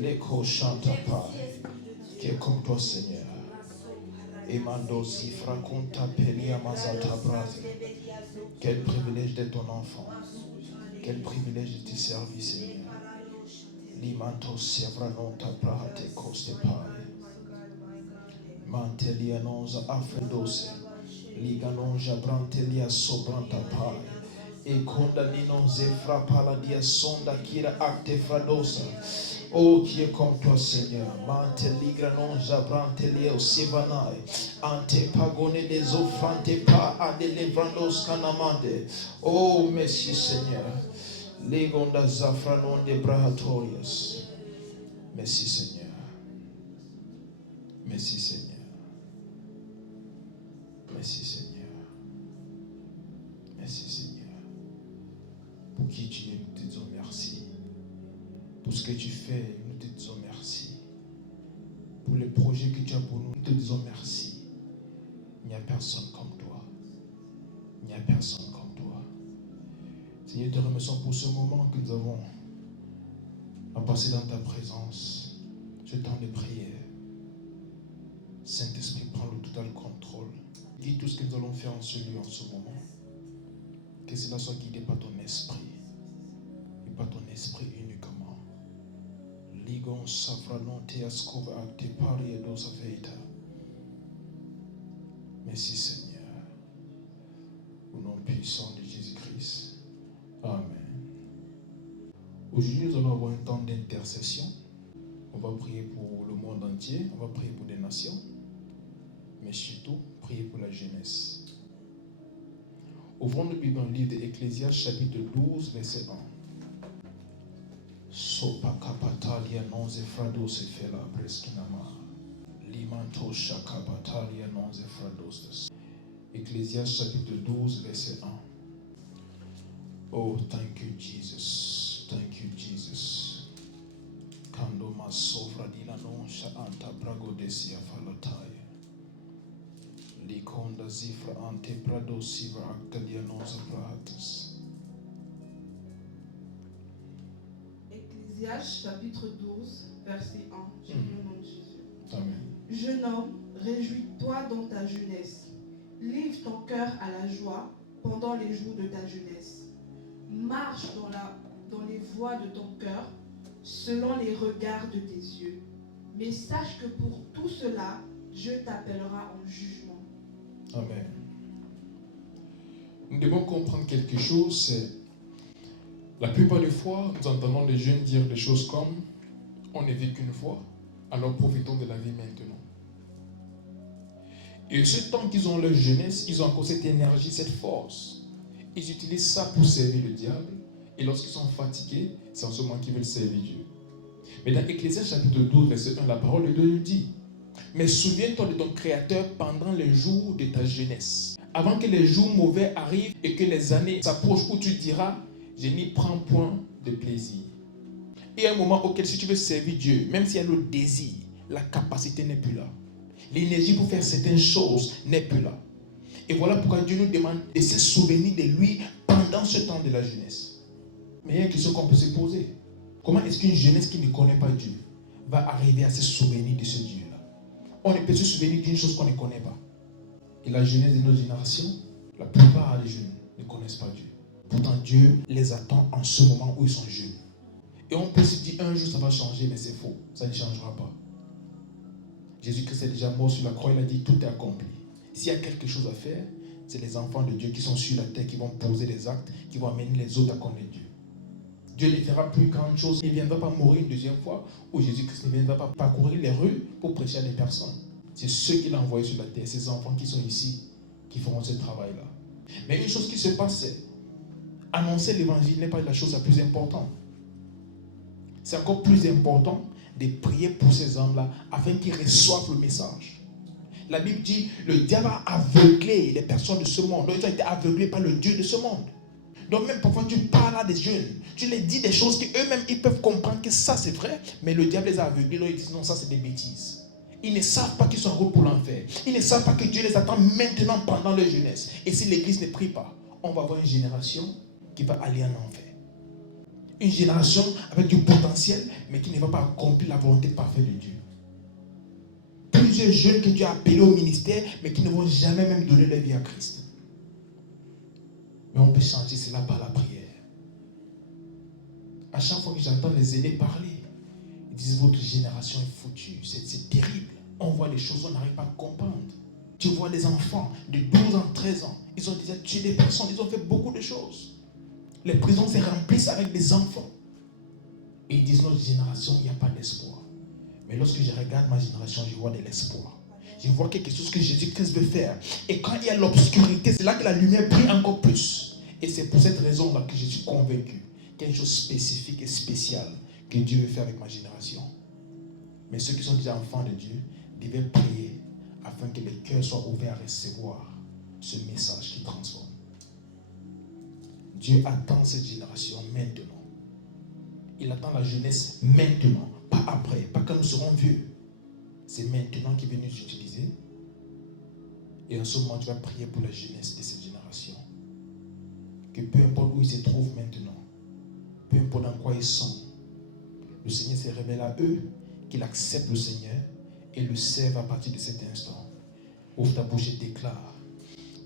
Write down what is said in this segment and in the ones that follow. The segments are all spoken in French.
L'écho chante pas, qui est comme toi, Seigneur. Emando Zifra Conta Pelia Mazata Brate. Quel privilège d'être ton enfant. Quel privilège de te servir, Seigneur. Limanto Siavranota Prahate Coste Pai. Mantelia Nonza Afredose. Liganonja Brantelia Sobranta Pai. E Condanino Zefra Paladia Sonda Kira Acte Fradosa. Oh, qui est comme toi, Seigneur. Mante ligranon jabrantelio sivanai. Ante pagone des offrante pa adelevrandos canamande. Oh, merci, Seigneur. Legonda zafranon de brahatorias. Merci, Seigneur. Merci, Seigneur. Merci, Seigneur. Merci, Seigneur. Pour qui tu es, nous te disons merci. Pour ce que tu fais, nous te disons merci. Pour les projets que tu as pour nous, nous te disons merci. Il n'y a personne comme toi. Il n'y a personne comme toi. Seigneur, te remercions pour ce moment que nous avons à passer dans ta présence, ce temps de prière. Saint-Esprit, prends le total contrôle. Dis tout ce que nous allons faire en ce lieu, en ce moment. Que cela soit guidé par ton esprit. Et par ton esprit uniquement. Ligon savranon te ascova te pari et dosa veita. Merci Seigneur. Au nom puissant de Jésus-Christ. Amen. Aujourd'hui, nous allons avoir un temps d'intercession. On va prier pour le monde entier. On va prier pour des nations. Mais surtout, prier pour la jeunesse. Ouvrons le Bible dans le livre d'Ecclésiaste, chapitre 12, verset 1. Sopa kapatalia non zefrado se fela preskinama. Limanto shakapatalia non zefradostes. Ecclésiaste chapitre 12, verset 1. Oh, thank you, Jesus. Thank you, Jesus. Kando ma sovra di la non sha anta brago desia falataya. Likonda zifra ante prado siva actalia non zaprahatas. Ecclésiaste chapitre 12, verset 1. Je prie au nom de Jésus. Amen. Jeune homme, réjouis-toi dans ta jeunesse. Livre ton cœur à la joie pendant les jours de ta jeunesse. Marche dans les voies de ton cœur, selon les regards de tes yeux. Mais sache que pour tout cela, Dieu t'appellera en jugement. Amen. Nous devons comprendre quelque chose, c'est la plupart des fois, nous entendons les jeunes dire des choses comme « on ne vit qu'une fois, alors profitons de la vie maintenant ». Et ce temps qu'ils ont leur jeunesse, ils ont encore cette énergie, cette force. Ils utilisent ça pour servir le diable. Et lorsqu'ils sont fatigués, c'est en ce moment qu'ils veulent servir Dieu. Mais dans Ecclésiaste chapitre 12, verset 1, la parole de Dieu nous dit « Mais souviens-toi de ton Créateur pendant les jours de ta jeunesse. Avant que les jours mauvais arrivent et que les années s'approchent où tu diras « je n'y prends point de plaisir ». Il y a un moment auquel si tu veux servir Dieu, même s'il y a le désir, la capacité n'est plus là. L'énergie pour faire certaines choses n'est plus là. Et voilà pourquoi Dieu nous demande de se souvenir de lui pendant ce temps de la jeunesse. Mais il y a une question qu'on peut se poser. Comment est-ce qu'une jeunesse qui ne connaît pas Dieu va arriver à se souvenir de ce Dieu-là? On ne peut se souvenir d'une chose qu'on ne connaît pas. Et la jeunesse de notre génération, la plupart des jeunes ne connaissent pas Dieu. Pourtant, Dieu les attend en ce moment où ils sont jeunes. Et on peut se dire un jour ça va changer, mais c'est faux. Ça ne changera pas. Jésus-Christ est déjà mort sur la croix, il a dit tout est accompli. S'il y a quelque chose à faire, c'est les enfants de Dieu qui sont sur la terre, qui vont poser des actes, qui vont amener les autres à connaître Dieu. Dieu ne fera plus grande chose. Il ne viendra pas mourir une deuxième fois, ou Jésus-Christ ne viendra pas parcourir les rues pour prêcher à des personnes. C'est ceux qu'il a envoyés sur la terre, ces enfants qui sont ici, qui feront ce travail-là. Mais une chose qui se passe, c'est annoncer l'évangile n'est pas la chose la plus importante. C'est encore plus important de prier pour ces hommes-là afin qu'ils reçoivent le message. La Bible dit, le diable a aveuglé les personnes de ce monde. Donc, ils ont été aveuglés par le Dieu de ce monde. Donc même parfois tu parles à des jeunes, tu leur dis des choses qu'eux-mêmes ils peuvent comprendre que ça c'est vrai, mais le diable les a aveuglés, donc ils disent non, ça c'est des bêtises. Ils ne savent pas qu'ils sont en route pour l'enfer. Ils ne savent pas que Dieu les attend maintenant pendant leur jeunesse. Et si l'église ne prie pas, on va avoir une génération qui va aller en enfer. Une génération avec du potentiel, mais qui ne va pas accomplir la volonté parfaite de Dieu. Plusieurs jeunes que Dieu a appelés au ministère, mais qui ne vont jamais même donner leur vie à Christ. Mais on peut changer cela par la prière. À chaque fois que j'entends les aînés parler, ils disent votre génération est foutue, c'est terrible. On voit des choses qu'on n'arrive pas à comprendre. Tu vois des enfants de 12 ans, 13 ans, ils ont déjà tué des personnes, ils ont fait beaucoup de choses. Les prisons se remplissent avec des enfants. Et ils disent notre génération, il n'y a pas d'espoir. Mais lorsque je regarde ma génération, je vois de l'espoir. Je vois quelque chose que Jésus-Christ veut faire. Et quand il y a l'obscurité, c'est là que la lumière brille encore plus. Et c'est pour cette raison-là que je suis convaincu qu'il y a une chose spécifique et spéciale que Dieu veut faire avec ma génération. Mais ceux qui sont déjà enfants de Dieu devaient prier afin que les cœurs soient ouverts à recevoir ce message qui transforme. Dieu attend cette génération maintenant. Il attend la jeunesse maintenant, pas après, pas quand nous serons vieux. C'est maintenant qu'il veut nous utiliser. Et en ce moment, tu vas prier pour la jeunesse de cette génération. Que peu importe où ils se trouvent maintenant, peu importe dans quoi ils sont, le Seigneur se révèle à eux, qu'ils acceptent le Seigneur et le servent à partir de cet instant. Ouvre ta bouche et déclare.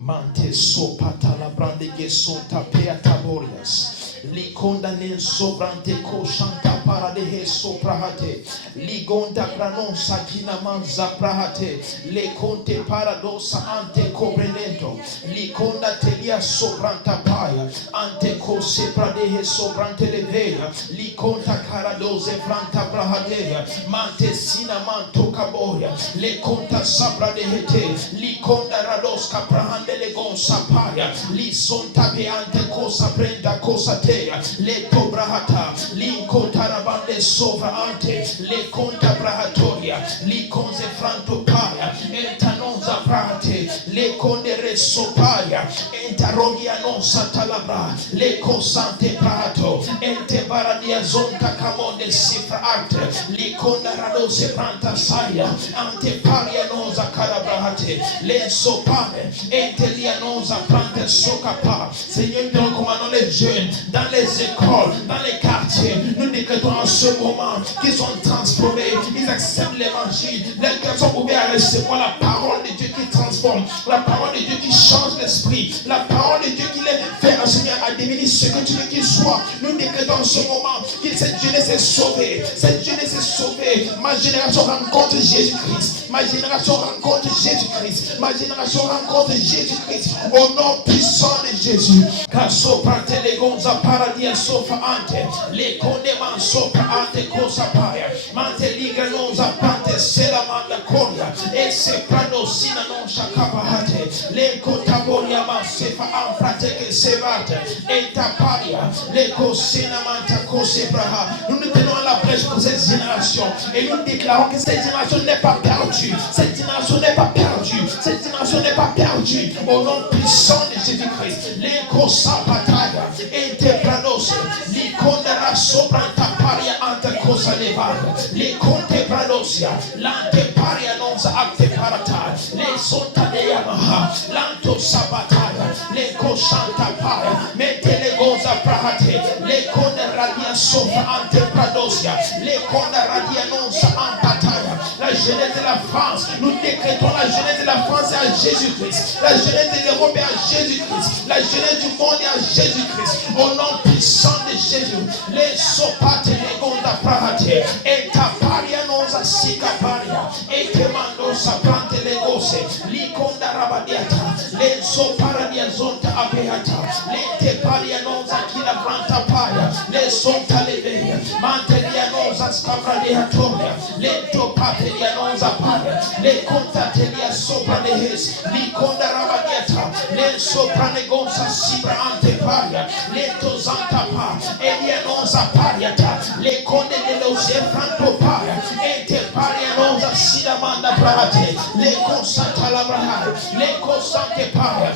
Mante sopata la brande que sota pea taborias. Li condane sobrante ko shanta para de he soprahate. Li gonda granon sakina manza prahate. Le conte paradosa ante cobrenento. Li conda telia sobranta paya. Ante ko sepra de he sobrante leveia. Li conta caradose franta prahatea. Mante sina manto caboria. Le conta sabra de hete. Li conda rados caprahande le gonsa paya. Li sonta peante cosa prenda cosa te. Le tobrahata, li contarabande sovra ante, le conta brahatoria, li conze franto paia, entanonza prate, le condere sopaya, entarogia non satalabra, le cosante prato, ente baradia zonta camonde sifra arte, li condarado se pranta saia, ante paria noza carabrahate, le sopane, ente lianoza prante socapa. Seigneur, nous recommandons les jeunes dans les écoles, dans les quartiers. Nous décrétons en ce moment qu'ils sont transformés, ils acceptent l'évangile, les cœurs sont ouverts à recevoir la parole de Dieu qui transforme, la parole de Dieu qui change l'esprit, la parole de Dieu qui les fait Seigneur à devenir ce que tu veux qu'ils soient. Nous décrétons en ce moment que cette jeunesse est sauvée, cette jeunesse est sauvée. Ma génération rencontre Jésus-Christ, ma génération rencontre Jésus-Christ, ma génération rencontre Jésus-Christ au nom puissant de Jésus. Car soprate les gonza paradia sofa ante, les condeman sopra ante cosa paia, mante liga non zapante sela manda coria, e se prado sina non shakapahate, le cotaboria ma sefa amprate che sevate, e taparia, le cosina manta cose braha. Nous nous tenons à la brèche pour cette génération et nous déclarons que cette génération n'est pas perdue, cette génération n'est pas perdue, cette génération n'est pas perdue au nom puissant de Jésus-Christ. Les cosa pataya, et te prados, li condera sopranta paria ante cosa levata, li conte pradosia, l'ante paria non sa acte parata, le sonta de yamaha, l'anto sabataya, le cosanta paria, mette le goza prahate, le conde radia sopra ante pradosia, le conde radia non sa ampataya. La jeunesse de la France, nous décrétons la jeunesse de la France à Jésus-Christ, la jeunesse de l'Europe à Jésus-Christ, la jeunesse du monde à Jésus-Christ, au nom puissant de Jésus. Les sopate, les gonda prahate, et taparia nosa sikaparia, et temando saprante le gose, li conda rabadiata, les soparadia zonta apeata, les teparia nosa kina branta paia, les sonta leveia, mantelia nosa scabradeatoria, les topatelia nosa paia, les contatelia sopra lehes, li conda rabadiata, les sopranegonza sibra ante paia, les tozanta pa, elia nosa pariata, les conde de los franco paia, et te paria nosa sidamanda brahate, les consanta la brahate, les consante paia,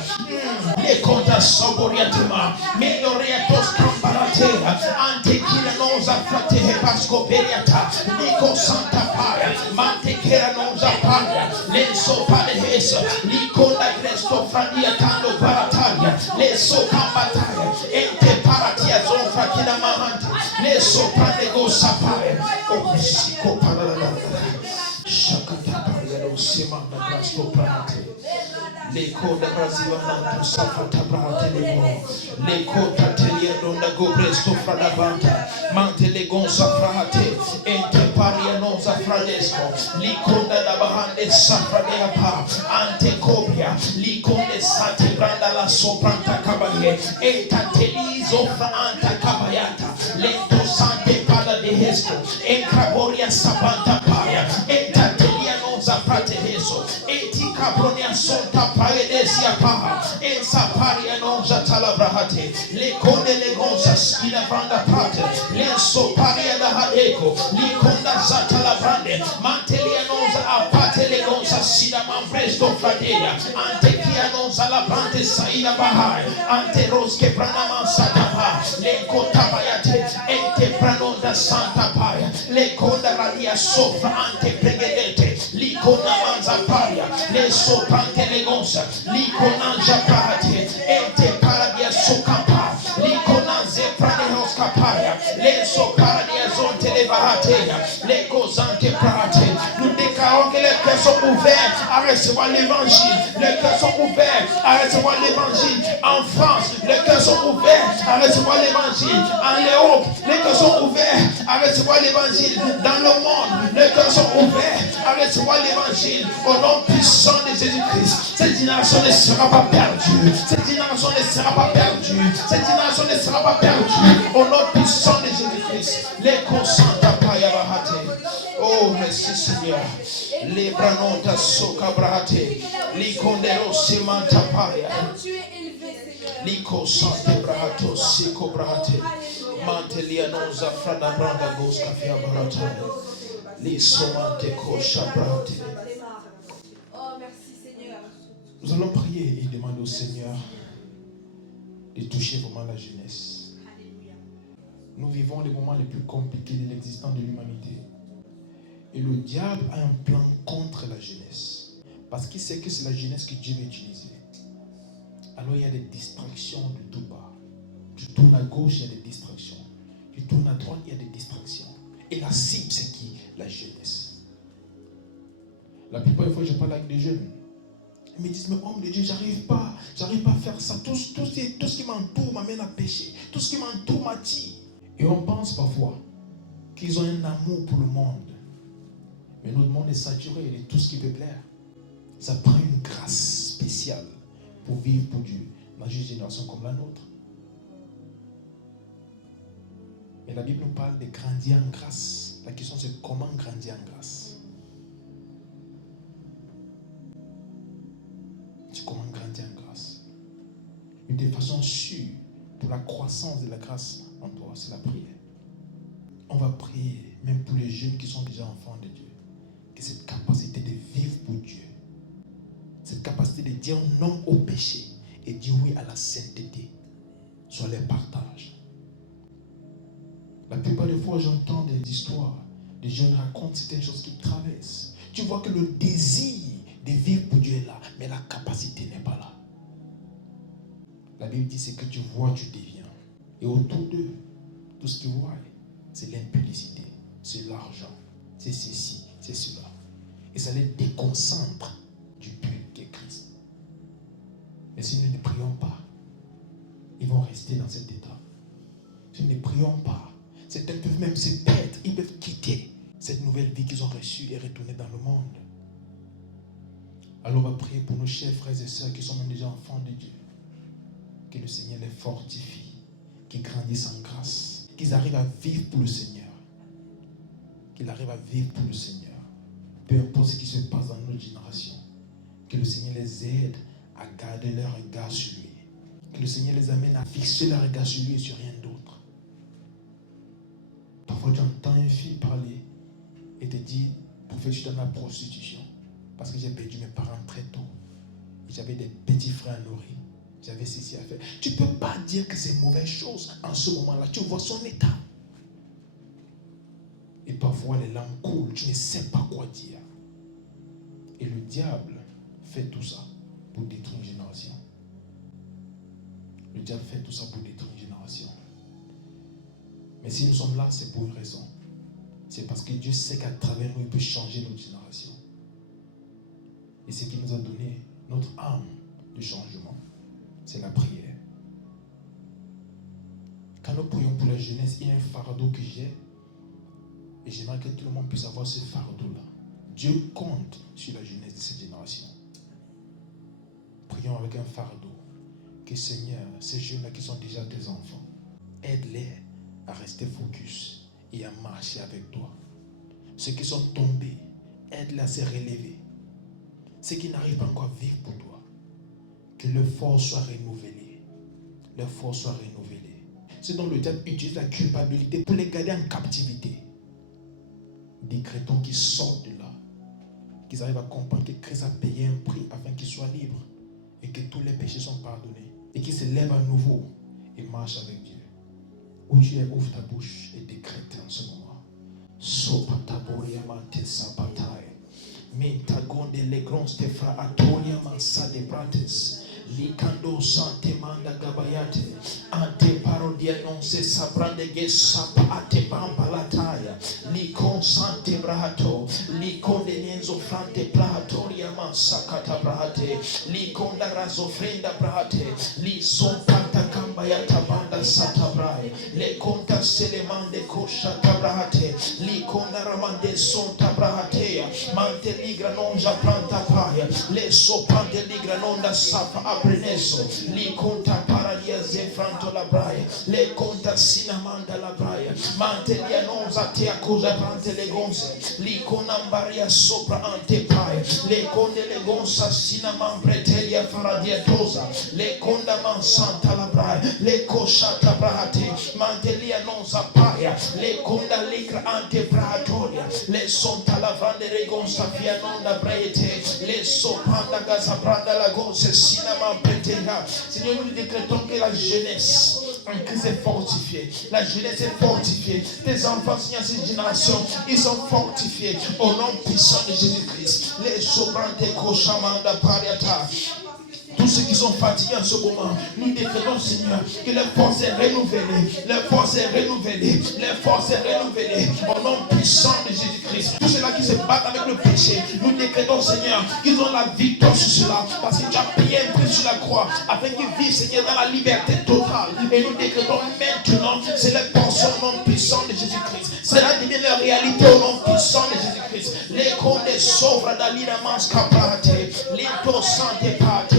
les conta soboriatuma, menoriatos camparatea, ante kila nosa frate hebascoperiata, les consanta paia, mante kera nosa paia, les sopalehes, les conda gresto fradiatando parataria, les socambataia, ente paratia zonfra kina mahante, Les sopranego sapaya. Oh, psychoparada. Shakatapaya, no semana brasto prate. Les codes brasilantes safata brate les codes teliendo na gobresto fradavanta mante le gonza frate ente pariano zafradesco li conda da bahande safradea pa ante copia li conde sate branda la sopranta cabaye eta telizo fra anta cabayata lento sante pada de hesco en craboria sapanta paia eta teliano zafrate heso eti cabronia sonta paedesia paha en saparia non jatala brahate le conde le gonza skina branda prate le soparia da hadeko li conda zatala brande mantelia nonza apate le gonza sida manfresto fradea ante kia nonza la brande saida bahai ante roske pranama satapa le kotabayate ente pranonda santa paya le conda radia sofra ante pregedete li conda manza paria le sopante le gonza li conanja parate ente paradia socampa li conanze pranehos caparia le soparadia zonte le baratea le gozante parate. Nous déclarons que les cœurs sont ouverts à recevoir l'évangile. Les cœurs sont ouverts à recevoir l'évangile. En France, les cœurs sont ouverts à recevoir l'évangile. En Europe, les cœurs sont ouverts à recevoir l'évangile. Dans le monde, les cœurs sont ouverts à recevoir l'évangile. Au nom puissant de Jésus-Christ, cette génération ne sera pas perdue. Cette génération ne sera pas perdue. Cette génération ne sera pas perdue. Au nom puissant de Jésus-Christ, les consentants paya bahate. Oh, merci Seigneur. Les branonta soka brahate. Li condero semanta paya. Li consante brahato siko brahate. Manteliano zafrada branda goska fia barata. Li somante kosha brahate. Oh, merci Seigneur. Nous allons prier et demander au Seigneur de toucher vraiment la jeunesse. Nous vivons les moments les plus compliqués de l'existence de l'humanité. Et le diable a un plan contre la jeunesse. Parce qu'il sait que c'est la jeunesse que Dieu va utiliser. Alors il y a des distractions de tout part. Tu tournes à gauche, il y a des distractions. Tu tournes à droite, il y a des distractions. Et la cible, c'est qui? La jeunesse. La plupart des fois, je parle avec des jeunes. Ils me disent, mais homme de Dieu, j'arrive pas à faire ça. Tout ce qui m'entoure m'amène à pécher. Tout ce qui m'entoure m'attire. Et on pense parfois qu'ils ont un amour pour le monde. Mais notre monde est saturé de tout ce qui peut plaire. Ça prend une grâce spéciale pour vivre pour Dieu dans une génération comme la nôtre. Et la Bible nous parle de grandir en grâce. La question c'est comment grandir en grâce. C'est comment grandir en grâce. Une des façons sûres pour la croissance de la grâce en toi, c'est la prière. On va prier, même pour les jeunes qui sont déjà enfants de Dieu, que cette capacité de vivre pour Dieu, cette capacité de dire non au péché et dire oui à la sainteté, soit les partages. La plupart des fois, j'entends des histoires, des jeunes racontent certaines choses qu'ils traversent. Tu vois que le désir de vivre pour Dieu est là, mais la capacité n'est pas là. La Bible dit, c'est que tu vois, tu deviens. Et autour d'eux, tout ce qu'ils voient, c'est l'impudicité, c'est l'argent, c'est ceci, c'est cela. Et ça les déconcentre du but qui est Christ. Mais si nous ne prions pas, ils vont rester dans cet état. Si nous ne prions pas, certains peuvent même se perdre, ils peuvent quitter cette nouvelle vie qu'ils ont reçue et retourner dans le monde. Alors on va prier pour nos chers frères et sœurs qui sont même déjà enfants de Dieu. Que le Seigneur les fortifie, qu'ils grandissent en grâce, qu'ils arrivent à vivre pour le Seigneur. Qu'ils arrivent à vivre pour le Seigneur. Peu importe ce qui se passe dans notre génération. Que le Seigneur les aide à garder leur regard sur lui. Que le Seigneur les amène à fixer leur regard sur lui et sur rien d'autre. Parfois tu entends une fille parler et te dire, prophète, je suis dans la prostitution. Parce que j'ai perdu mes parents très tôt. Et j'avais des petits frères à nourrir. J'avais ceci à faire. Tu ne peux pas dire que c'est une mauvaise chose en ce moment-là. Tu vois son état. Et parfois les larmes coulent. Tu ne sais pas quoi dire. Et le diable fait tout ça pour détruire une génération. Le diable fait tout ça pour détruire une génération. Mais si nous sommes là, c'est pour une raison. C'est parce que Dieu sait qu'à travers nous, il peut changer notre génération. Et ce qui nous a donné notre âme de changement, c'est la prière. Quand nous prions pour la jeunesse, il y a un fardeau que j'ai. Et j'aimerais que tout le monde puisse avoir ce fardeau-là. Dieu compte sur la jeunesse de cette génération. Prions avec un fardeau. Que Seigneur, ces jeunes-là qui sont déjà tes enfants, aide-les à rester focus et à marcher avec toi. Ceux qui sont tombés, aide-les à se relever. Ceux qui n'arrivent pas encore à vivre pour toi, que leur force soit renouvelée. Leur force soit renouvelée. Ceux dont le diable utilise la culpabilité pour les garder en captivité. Décrétons qu'ils sortent de là. Qu'ils arrivent à comprendre que Christ a payé un prix afin qu'ils soient libres. Et que tous les péchés sont pardonnés. Et qu'ils se lèvent à nouveau et marchent avec Dieu. Où tu es, ouvre ta bouche et décrète en ce moment. Sopataboria sapatai. Mintagonde le grons te fra atoria mansa de brates. Likando sante manda gabayate. Ante parodia non se saprande ge sapa ate bamba lataya. Likon sante brahato. Likon de nenzo frante brahatoria mansa kata brahate. Likon da razo frenda brahate. Li son pata kambayata banda sata brahe. Le conta selemande kosha tabrahate. Likon da ramande son tabrahatea. Mante ligra non ja planta paia. Le sopante ligra non da sapa apreneso. Li conta paradia zefranto la braia. Le conta sinamanda la braia. Mante lia non za te accusa prante le gonze. Li conambaria sopra ante paia. Le conde le gonza sinaman pretelia faradia tosa. Le conda man santa la braia. Le coshata brahate. Mante lia non za paia. Le conda ligra ante brahatoria. Le sonta la vande regonza fia non da brete. Le sopanda gazabranda la gonze sinaman pretelia. Seigneur, nous décrétons que la jeunesse en Christ est fortifiée. La jeunesse est fortifiée. Tes enfants, Seigneur, cette génération, ils sont fortifiés au nom puissant de Jésus-Christ. Les sobrante koshamanda pariata. Tous ceux qui sont fatigués en ce moment, nous décrétons, Seigneur, que leur force est renouvelée. Leur force est renouvelée. Leur force est renouvelée. Au nom puissant de Jésus-Christ. Tous ceux-là qui se battent avec le péché, nous décrétons, Seigneur, qu'ils ont la victoire sur cela. Parce que tu as payé un prix sur la croix. Afin qu'ils vivent, Seigneur, dans la liberté totale. Et nous décrétons maintenant, c'est la portion au nom puissant de Jésus-Christ. Cela devient leur réalité au nom puissant de Jésus-Christ. Les condes s'ouvrent dans l'inamance caparate. Les dos santé pate.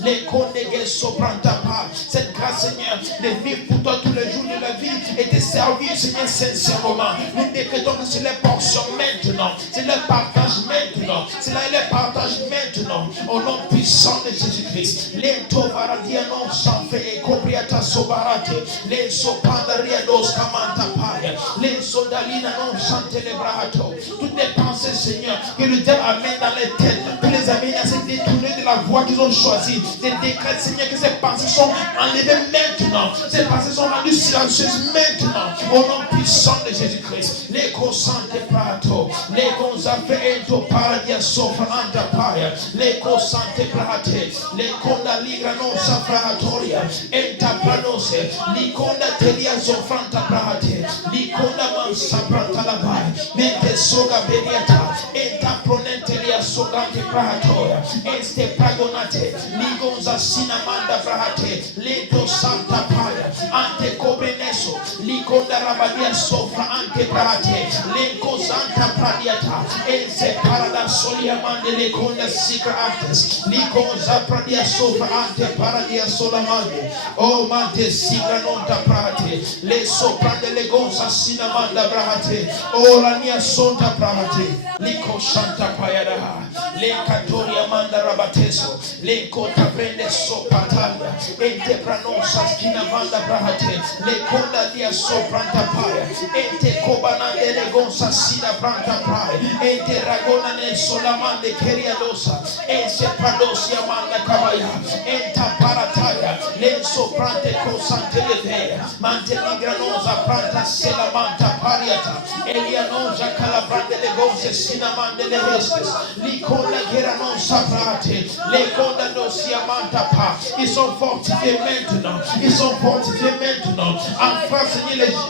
Les condégués sopranta pas. Cette grâce, Seigneur, de vivre pour toi tous les jours de la vie et de servir, Seigneur, sincèrement. Nous décrétons que c'est leur portion maintenant. C'est leur partage maintenant. C'est leur partage maintenant. Au nom puissant de Jésus-Christ. Les tovaradia non s'en fait et copriata sobarate. Les sopandaria dos camanta paia. Les sodalina non chante les brahato. Toutes les pensées, Seigneur, que le diable amène dans les têtes, que les amène à se détourner de la voie qu'ils ont choisie. Des décrets, Seigneur, que ces pensées sont enlevées maintenant. Ces pensées sont rendues silencieuses maintenant. Au nom puissant de Jésus-Christ. Les cosante prato. Les gonzafeento paradia sofra anta paia. Les cosante prate. Les conda ligra non safratoria. Enta pranose. Li conda telia sofranta prate. Li conda man sapranta la vai. Mente soga beriata. Enta pronentelia sogante pratoria. Este pragonate. Ligonza sinamanda prate. Leto santa paia. Ante cobeneso. Liconda rabadia sofra ante prate. Lenco santa pradiata. Ense parada solia mande le conda secra actes. Liconza pradia sofra ante paradia solamande. Oh mante sigra nonta prate. Le soprande le gonza sinamanda prate. Oh la mia sonta prate. Lico santa payada. Le catoria manda rabateso. Le cota prende sopatalia. Ente pranosa skina manda prate. Le conda dia sopranta paia. Ente cobanande le gonza sina pranta paia. Ente ragona ne solamande keria dosa. Ente pradosia manda cabaya. Enta parataya. Le soprante cosante levea. Mante migranosa pranta selamanta paia. pariata. Eliano Jacalabrande le gonze sinamande le restes. Liconda Geranon saprate. Leconda dosiamanta pa. Ils sont fortifiés maintenant. Ils sont fortifiés maintenant. En France,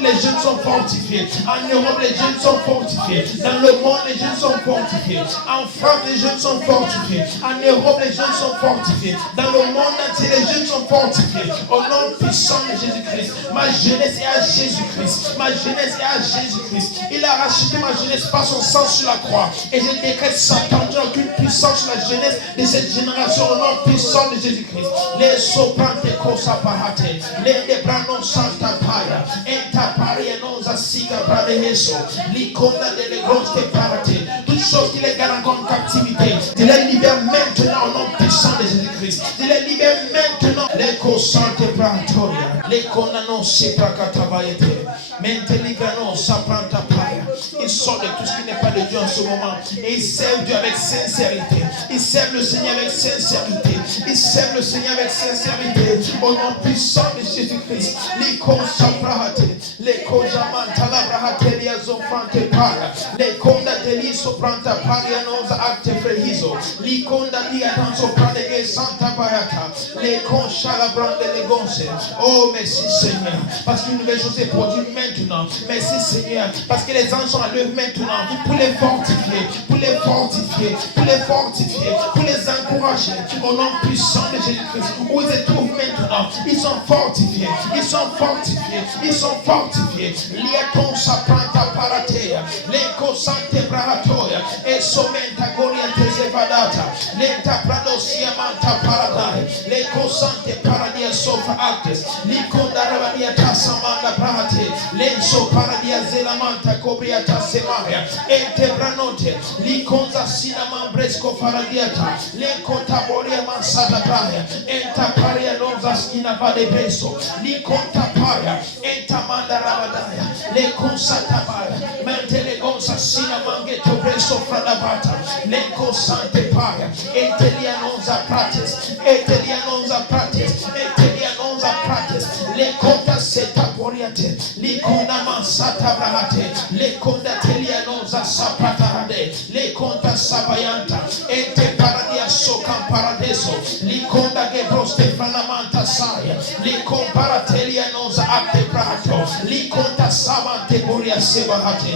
les jeunes sont fortifiés. En Europe, les jeunes sont fortifiés. Dans le monde, les jeunes sont fortifiés. En France, les jeunes sont fortifiés. En Europe, les jeunes sont fortifiés. Dans le monde entier, les jeunes sont fortifiés. Au nom puissant de Jésus-Christ. Ma jeunesse est à Jésus-Christ. Ma jeunesse est à Jésus-Christ. Il a racheté ma jeunesse par son sang sur la croix. Et je décrète Satan, tu n'as aucune puissance sur la jeunesse de cette génération. Au nom puissant de Jésus-Christ. Les soprante cosa parate. Les debranon santa paya. Enta paria non zasika pradeheso. Liconda de legros te parate. Toutes choses qui les gardent en captivité. Tu les libères maintenant au nom puissant de Jésus-Christ. Tu les libères maintenant. Les cosante pratoria. Les conanon se prakatabayete. Menteligano sapranta paya. Ils sortent de tout ce qui n'est pas de Dieu en ce moment. Et ils servent Dieu avec sincérité. Ils servent le Seigneur avec sincérité. Ils servent le Seigneur avec sincérité. Au nom puissant de Jésus-Christ. Les consaprate. Les cojamanta la brahate liazofante para. Les conda deli sopranta paria nos acte frehizo. Les conda dia dans soprane e santa barata. Les concha la brande les gonse. Oh merci Seigneur. Parce qu'une nouvelle chose est produite maintenant. Merci Seigneur. Parce que les anges sont à l'œuvre maintenant. Pour les fortifier. Pour les fortifier. Pour les fortifier. Pour les encourager. Au nom puissant de Jésus-Christ. Où ils se trouvent maintenant. Ils sont fortifiés. Ils sont fortifiés. Ils sont fortifiés. Liaton sapranta paratea. Lenko sante brahatoya. E somenta goria tesevadata. Lenta pradosia manta paradai. Lenko sante paradia sofra actes. Likonda rabadia tasamanda brahate. Lenso paradia zelamanta cobriata semaya. Ente branote. Likonza sinama bresco faradiata. Lenko taboria mansata brahia. Enta paria nonza skina vade beso. Likonta paria. Enta manda rabadaya. Lenko satabaya. Mentele gonza sina mangeto breso fradabata. Lenko sante paria. Entelia nonza prates. Entelia nonza prates. Entelia nonza prates. Lenkonta seta poriate. Likona mansata brahate. Lekonda telia nonza sapatarade. Lekonta sabayanta. Ente paradia sokam paradeso. Likonda gebroste franamanta saya. Likomparatelia nonza acte prato. Likonta samante boria sebahate.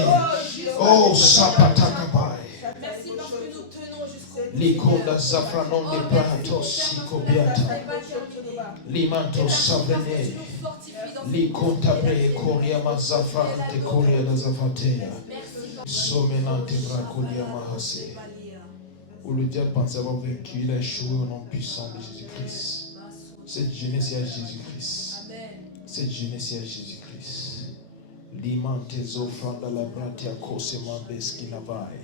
Oh sapatakabai. Merci parce que nous tenons jusqu'au bout. Likonda zafranon de prato sikobiata. Limanto sabrene. Likonta bre koria mazafra ante koria da zafatea. Somenante bracolia mahase. Où le diable pensait avoir vaincu, il a échoué au nom puissant de Jésus-Christ. Cette jeunesse est à Jésus-Christ. Cette jeunesse est à Jésus-Christ. Limante zofranda la bratia kosema beskinavai.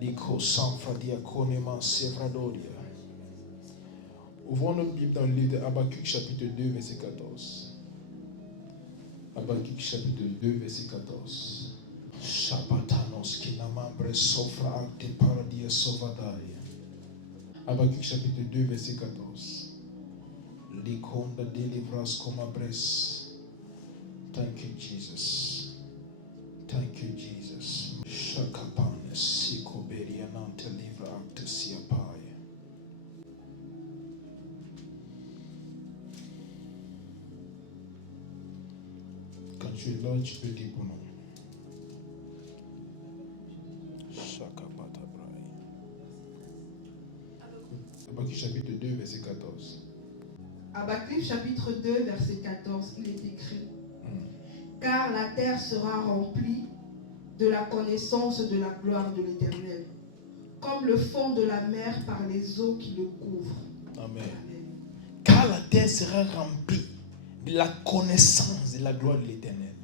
Liko sanfra diaconema sevradoria. Ouvrons notre Bible dans le livre de Habakkuk chapitre 2 verset 14. Habakkuk chapitre 2 verset 14. Shabatanos kinamambre sofra acte paradia sovadai. Habakkuk chapitre 2 verset 14. Likonda delivras comabres. Thank you, Jesus. Thank you, Jesus. Shakapan sikoberianante livra acte siapai. Quand tu es là, tu peux dire bon nom. Shakapatabraï. Habakkuk chapitre 2 verset 14. Habakkuk chapitre 2 verset 14, il est écrit: Car la terre sera remplie de la connaissance de la gloire de l'Éternel, comme le fond de la mer par les eaux qui le couvrent. Amen. Car la terre sera remplie de la connaissance de la gloire de l'Éternel.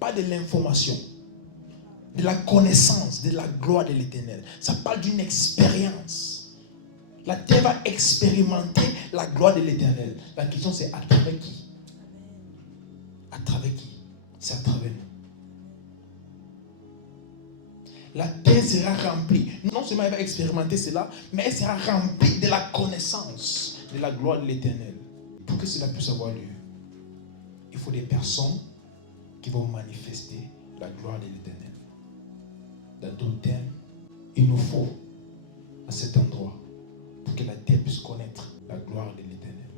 Pas de l'information. De la connaissance de la gloire de l'Éternel. Ça parle d'une expérience. La terre va expérimenter la gloire de l'Éternel. La question c'est à travers qui? À travers qui? C'est à travers nous. La terre sera remplie. Non seulement elle va expérimenter cela, mais elle sera remplie de la connaissance de la gloire de l'Éternel. Pour que cela puisse avoir lieu, il faut des personnes qui vont manifester la gloire de l'Éternel. Dans ton thème, il nous faut à cet endroit pour que la terre puisse connaître la gloire de l'Éternel.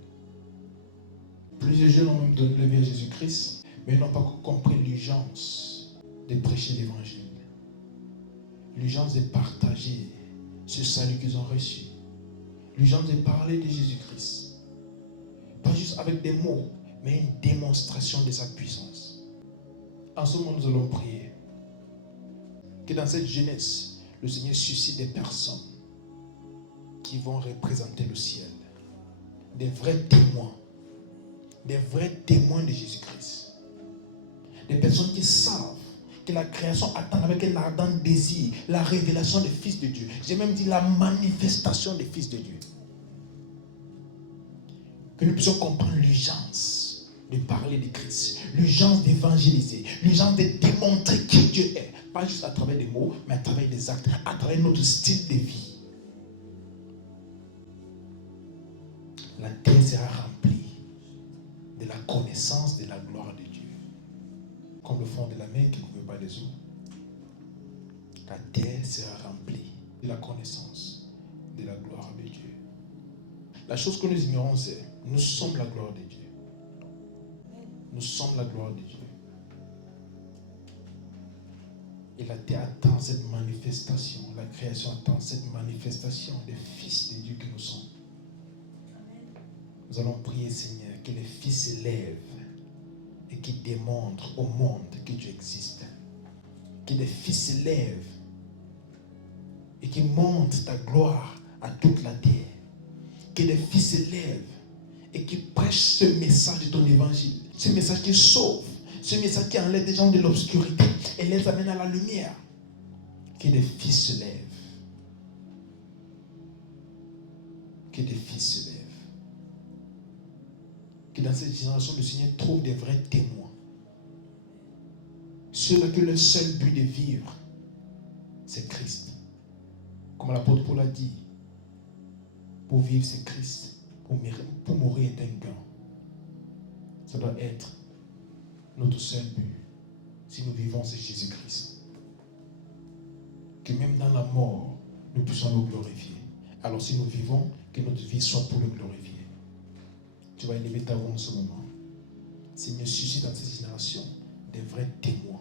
Plusieurs jeunes ont même donné la vie à Jésus-Christ, mais ils n'ont pas compris l'urgence de prêcher l'Évangile. L'urgence de partager ce salut qu'ils ont reçu. L'urgence de parler de Jésus-Christ. Pas juste avec des mots, mais une démonstration de sa puissance. En ce moment, nous allons prier que dans cette jeunesse, le Seigneur suscite des personnes qui vont représenter le ciel. Des vrais témoins de Jésus-Christ. Des personnes qui savent que la création attend avec un ardent désir la révélation des fils de Dieu. J'ai même dit la manifestation des fils de Dieu. Que nous puissions comprendre l'urgence de parler de Christ, l'urgence d'évangéliser, l'urgence de démontrer qui Dieu est. Pas juste à travers des mots, mais à travers des actes, à travers notre style de vie. La terre sera remplie de la connaissance de la gloire de Dieu. Comme le fond de la mer qui ne couvre pas les eaux. La terre sera remplie de la connaissance de la gloire de Dieu. La chose que nous ignorons, c'est nous sommes la gloire de Dieu. Nous sommes la gloire de Dieu. Et la terre attend cette manifestation. La création attend cette manifestation des fils de Dieu que nous sommes. Nous allons prier, Seigneur, que les fils s'élèvent et qui démontrent au monde que Dieu existe. Que les fils s'élèvent et qui montrent ta gloire à toute la terre. Que les fils s'élèvent et qui prêchent ce message de ton évangile. Ce message qui sauve. Ce message qui enlève des gens de l'obscurité et les amène à la lumière. Que les fils se lèvent. Que les fils se lèvent. Que dans cette génération, le Seigneur trouve des vrais témoins. Ceux-là que le seul but de vivre, c'est Christ. Comme l'apôtre Paul a dit, pour vivre, c'est Christ. Pour mourir est un gain. Ça doit être notre seul but. Si nous vivons, c'est Jésus-Christ. Que même dans la mort, nous puissions le glorifier. Alors si nous vivons, que notre vie soit pour le glorifier. Tu vas élever ta voix en ce moment. Seigneur, suscite dans cette génération des vrais témoins.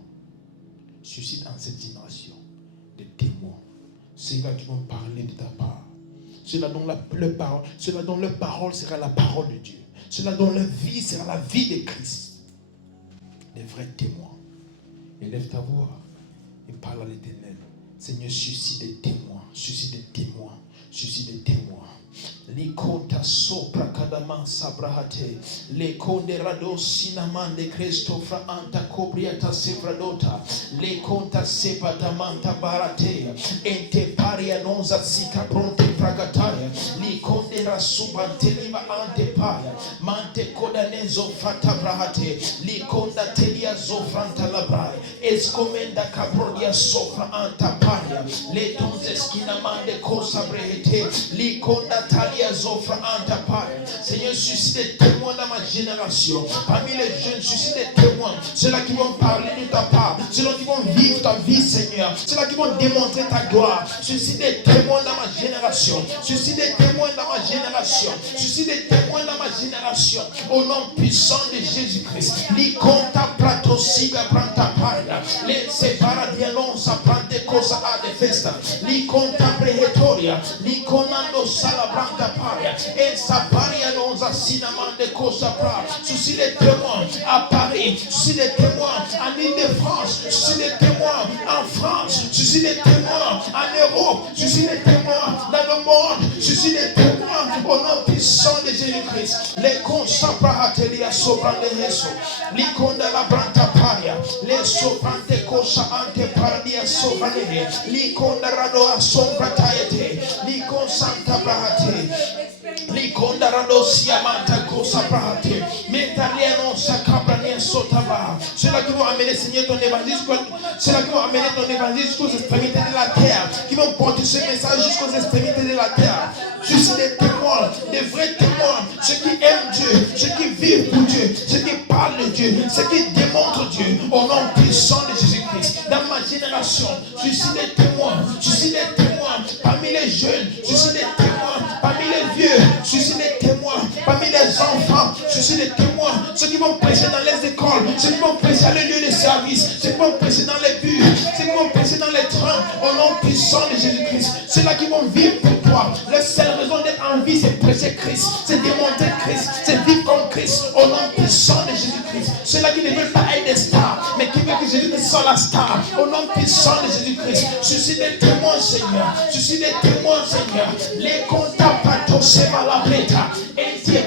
Suscite dans cette génération des témoins. Ceux-là qui vont parler de ta part. Ceux-là dont leur parole sera la parole de Dieu. Ceux-là dont leur vie sera la vie de Christ. Des vrais témoins. Élève ta voix et parle à l'Éternel. Seigneur, suscite des témoins. Suscite des témoins. Suscite des témoins. Likonta sopra kadaman sabrahate. Lekonde rado sinaman de Christopher anta kobriata sevradota. Lekonta sepatamanta barate. Ente paria nonza sika pronte pragataya. Likonde rasubante lima ante paia. Mante kodanezo frata brahate. Likonda telia zofranta labrai. Escomenda cabrodia sopra anta paia. Letonze skinamande cosa brehete. Likonda talia zofra anta paia. Seigneur, suscite des témoins dans ma génération. Parmi les jeunes, suscite des témoins. Ceux-là qui vont parler de ta part. Ceux-là qui vont vivre ta vie, Seigneur. Ceux-là qui vont démontrer ta gloire. Suscite des témoins dans ma génération. Suscite des témoins dans ma génération. Suscite des témoins dans ma génération. Au nom puissant de Jésus-Christ. Likonta prato siga pranta paia. Le separa dialon sa prante cosa a de festa. Likonta prehetoria. Likonando sala pranta paia. E sa paria non sa sinamande cosa pra. Suscite des témoins à Paris. Suscite des témoins en Île-de-France. Suscite des témoins en France. Suscite des témoins en Europe. Suscite des témoins dans le monde. Suscite des témoins au nom puissant de Jésus-Christ. Les consapra atelia soprande reso. Likonda la branta paia. Les soprante cosa ante paradia soprane. Likonda rado a sombra taete. Likon santa brahate. Likonda rado siamanta cosa brahate. Mentaliano sacabrane sotaba. Ceux-là qui vont amener, Seigneur, ton évangile. Ceux-là qui vont amener ton évangile jusqu'aux extrémités de la terre. Qui vont porter ce message jusqu'aux extrémités de la terre. Suscite des témoins, des vrais témoins, ceux qui aiment Dieu, ceux qui vivent pour Dieu, ceux qui parlent de Dieu, ceux qui démontrent Dieu. Au nations. Je suis des témoins. Je suis des témoins parmi les jeunes. Je suis des témoins parmi les vieux. Je suis des témoins parmi les enfants. Je suis des témoins. Ceux qui vont prêcher dans les écoles. Ceux qui vont prêcher à les lieux de service. Ceux qui vont prêcher dans les bus. Ceux qui vont prêcher dans les trains. Au nom puissant de Jésus-Christ. Ceux-là qui vont vivre pour toi. La seule raison d'être en vie, c'est prêcher Christ. C'est démontrer Christ. C'est vivre comme Christ. Au nom puissant de Jésus-Christ. Ceux-là qui ne veulent pas être des stars, mais qui veulent que Jésus-Christ soit la star. Au nom puissant de Jésus-Christ. Je suis des témoins, Seigneur. Je suis des témoins, Seigneur. Les contacts, c'est la breta. Et Dieu,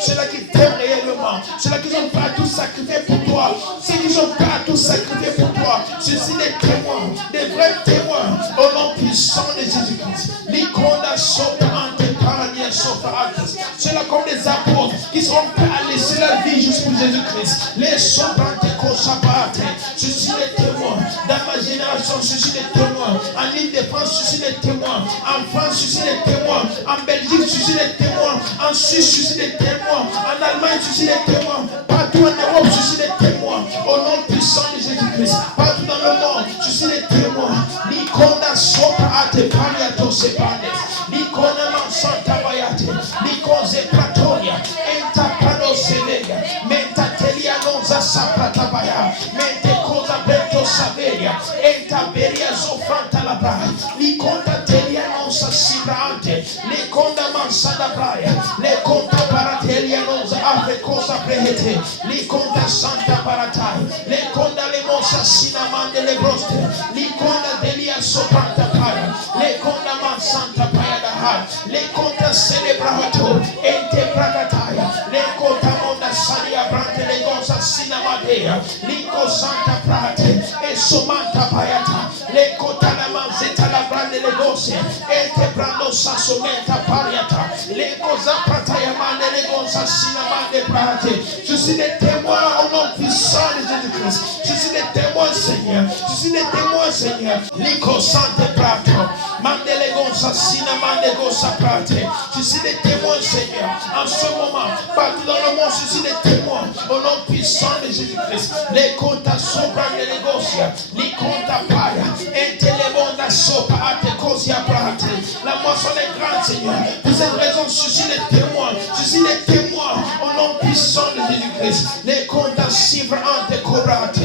ceux-là qui t'aiment réellement. Ceux-là qui sont prêts à tout sacrifier pour toi. Ceux qui sont prêts à tout sacrifier pour toi. Je suis des témoins. Des vrais témoins. Au nom puissant de Jésus-Christ. L'icône sopra ante paradia sopra altes. Ceux-là comme des apôtres qui seront prêts à laisser la vie juste pour Jésus-Christ. Les sobrante kosapate. Je suis des témoins. Dans ma génération, je suis des témoins. En Île-de-France, je suis des témoins. En France, je suis des témoins. En Belgique, je suis des témoins. En Suisse, je suis des témoins. En Allemagne, je suis des témoins. Partout en Europe, je suis des témoins. Au nom puissant de Jésus-Christ. Partout dans le monde, je suis des témoins. L'icône sopra ate pariato sepane. L'icône mansanta bayate. L'icône zepratoria. Enta pano selega. Menta telia nonza sapratabaya. Mente cosa bento saveria. Enta beria zofranta la braia. L'icône telia nonza sibrante. L'icône mansanda braia. L'icône paratelia nonza ave cosa prehete. L'icône santa paratai. L'icône le monsa sinamande le broste. L'icône delia sopranta paia. L'icône mansanta paia da ha. L'icône celebrato. Ente pragataya. L'icône monda salia brante le gonza sinamadea. L'icône santa prate. E somanta paiata. L'icône la manzetta la brande le gosse. Ente brando sasomenta pariata. L'icône zaprataya mande le gonza sinamande prate. Je suis des témoins au nom puissant de Jésus-Christ. Je suis des témoins, Seigneur. Je suis des témoins, Seigneur. L'icône sante prato. Mande le gonza sinamande gossa prate. Je suis des témoins, Seigneur. En ce moment, partout dans le monde, je suis des témoins au nom puissant de Jésus-Christ. Les comptes sopra de negocia, les comptes paia, et les mondes sopra ate cosia prate. La moisson est grande, Seigneur. Pour cette raison, je suis des témoins. Je suis des témoins au nom puissant de Jésus-Christ. Les comptes sivra ante cobrates,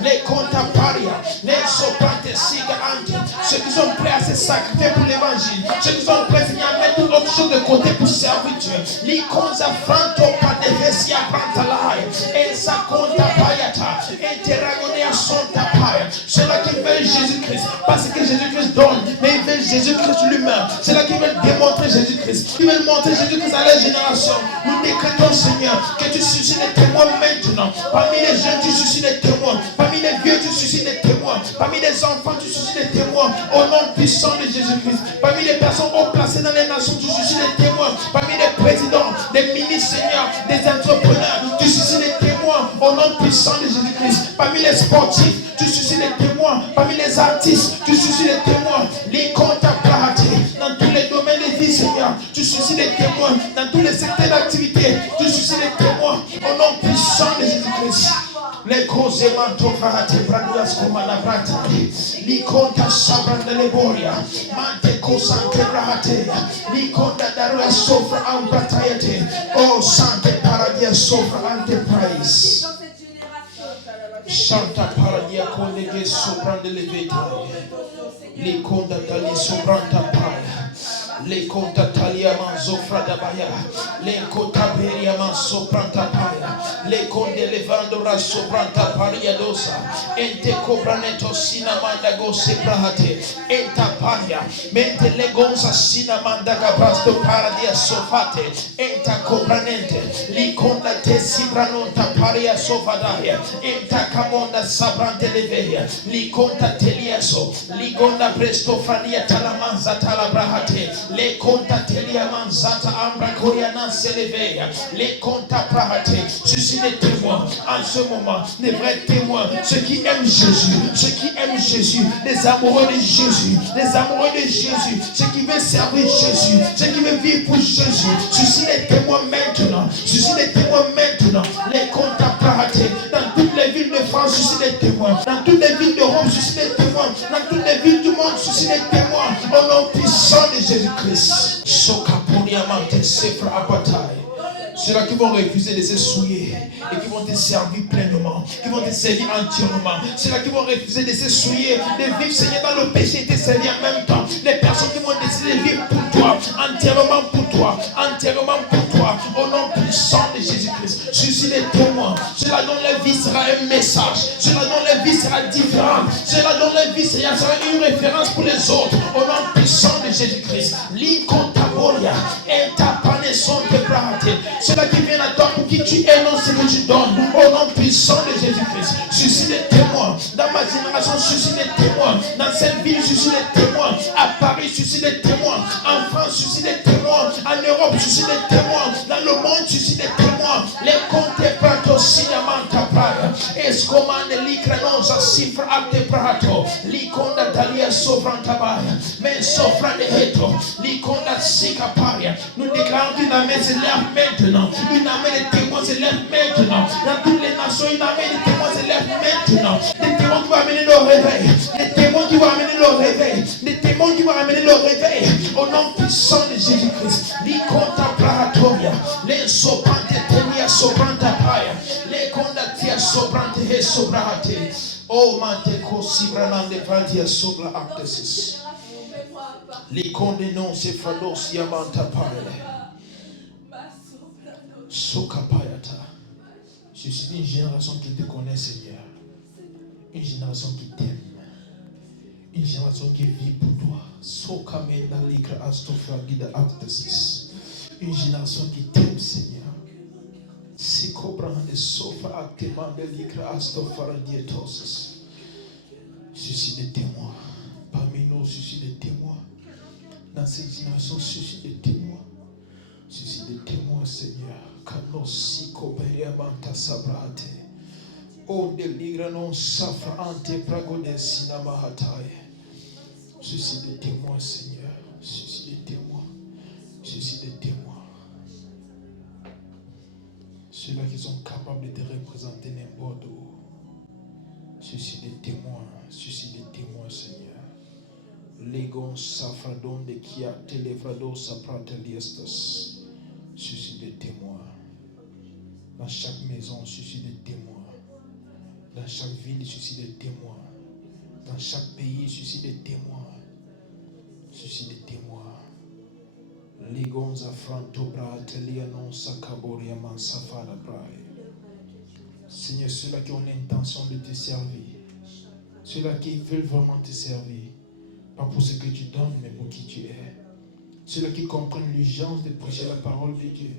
les comptes paria, les soprate siga ante. Ceux qui sont prêts à se sacrifier pour l'évangile, ceux qui sont prêts à mettre toute autre chose de côté pour servir Dieu. L'icône franto padevesia prantalai, et sa conta payata, et terragonia sonta paya. Ceux-là qui veulent Jésus-Christ, parce que Jésus-Christ donne, mais ils veulent Jésus-Christ lui-même. Ceux-là qui veulent démontrer Jésus-Christ, qui veulent montrer Jésus-Christ à leur génération. Nous décrétons, Seigneur, que tu suscites des témoins maintenant. Parmi les jeunes, tu suscites des témoins. Parmi les vieux, tu suscites des témoins. Parmi les enfants, tu suscites des témoins. Au nom puissant de Jésus-Christ. Parmi les personnes haut placées dans les nations, tu suscites des témoins. Parmi les présidents, des ministres, Seigneur, des entrepreneurs, tu suscites des témoins. Au nom puissant de Jésus-Christ. Parmi les sportifs, tu suscites des témoins. Parmi les artistes, tu suscites des témoins. Les comptes à plater. Dans tous les domaines de vie, Seigneur, tu suscites des témoins. Dans tous les secteurs d'activité, tu suscites des témoins. Au nom puissant de Jésus-Christ. Les causes manto frate, braduas comana brata, li conta sabranda leboria, mante cosante brate, li conta darua sofra ambratayate, oh sante paradia sofra enterprise. Santa paradia colleghe sopra delle veta, li conta tali sobranta paia. Le conta talia manzo frada baya, le conta beria manzo pranta paya, le conde levando raso pranta paria dosa, ente cobraneto sina manda gosse prahate, enta paria, mente le gonza sina manda gabrasto paradia sofate, enta cobranente, li conda te sibranonta paria sofadaia, enta camonda sabrante leveia, li conta teliaso, li gonda presto frania talamanza talabrahate. Les comptes telia manzata ambra coriana s'éleveia. Les comptes prahate. Je suis des témoins en ce moment, des vrais témoins. Ceux qui aiment Jésus, ceux qui aiment Jésus, les amoureux de Jésus, les amoureux de Jésus, ceux qui veulent servir Jésus, ceux qui veulent vivre pour Jésus. Je suis des témoins maintenant. Je suis des témoins maintenant. Les comptes prahate. Dans toutes les villes de France. France, je suis des témoins. Dans toutes les villes d'Europe, je suis des témoins. Dans toutes les villes du monde, je suis des témoins. Au nom puissant de Jésus-Christ. Ceux-là qui vont refuser de se souiller et qui vont te servir pleinement, qui vont te servir entièrement. Ceux-là qui vont refuser de se souiller, de vivre, Seigneur, dans le péché et te servir en même temps. Les personnes qui vont décider de vivre pour toi, entièrement pour toi, entièrement pour toi, au nom puissant de Jésus-Christ. Je suis des témoins. Ceux-là dont la vie sera un message, ceux-là dont la vie sera différente, ceux-là dont la vie sera une référence pour les autres, au nom puissant de Jésus-Christ. L'incontaboria et ta panesson de brate. Ceux-là qui viennent à toi pour qui tu es, non, ce que tu donnes, au nom puissant de Jésus-Christ. Je suis des témoins. Dans ma génération, je suis des témoins. Dans cette ville, je suis des témoins. À Paris, je suis des témoins. En France, je suis des témoins. En Europe, je suis des témoins. Dans le monde, je suis des témoins. Les comptes prato sinamanta praia. Escomande l'icranosa cifra acte prato. Liconda talia sovrantabaya. Men sofra de hetro. Liconda sicaparia. Nous déclarons qu'une amène se lève maintenant. Une amène de témoins se lève maintenant. Dans toutes les nations, une amène de témoins se lève maintenant. Des témoins qui vont amener le réveil. Des témoins qui vont amener le réveil. Des témoins qui vont amener le réveil. Au nom puissant de Jésus-Christ. Liconda pratoria. Les soprante tenia sopranta paia. Les condatia soprante he sobrate. Oh mante cosibranande pratia sobra actesis. Les condenons se frados yamanta paia. Sokapayata. Je suis une génération qui te connaît, Seigneur. Une génération qui t'aime. Une génération qui vit pour toi. Sokamenda likra astofra gida actesis. Une génération qui t'aime, Seigneur. Si comprendre sofra actemande likra astofra dietosis. Je suis des témoins. Parmi nous, je suis des témoins. Dans cette génération, je suis des témoins. Je suis des témoins, Seigneur. Kanossi kobeamanta sabrate. O deligra non safra ante pragode sinamahatai. Je suis des témoins, Seigneur. Je suis des témoins. Je suis des témoins. Ceux-là qui sont capables de te représenter n'importe où. Je suis des témoins. Je suis des témoins, Seigneur. Legon safradon de kia televrado saprate liestas. Je suis des témoins. Dans chaque maison, je suis des témoins. Dans chaque ville, je suis des témoins. Dans chaque pays, je suis des témoins. Je suis des témoins. Legon zafranto brate lianon sakaboria man safara brae. Seigneur, ceux-là qui ont l'intention de te servir. Ceux-là qui veulent vraiment te servir. Pas pour ce que tu donnes, mais pour qui tu es. Ceux-là qui comprennent l'urgence de prêcher la parole de Dieu.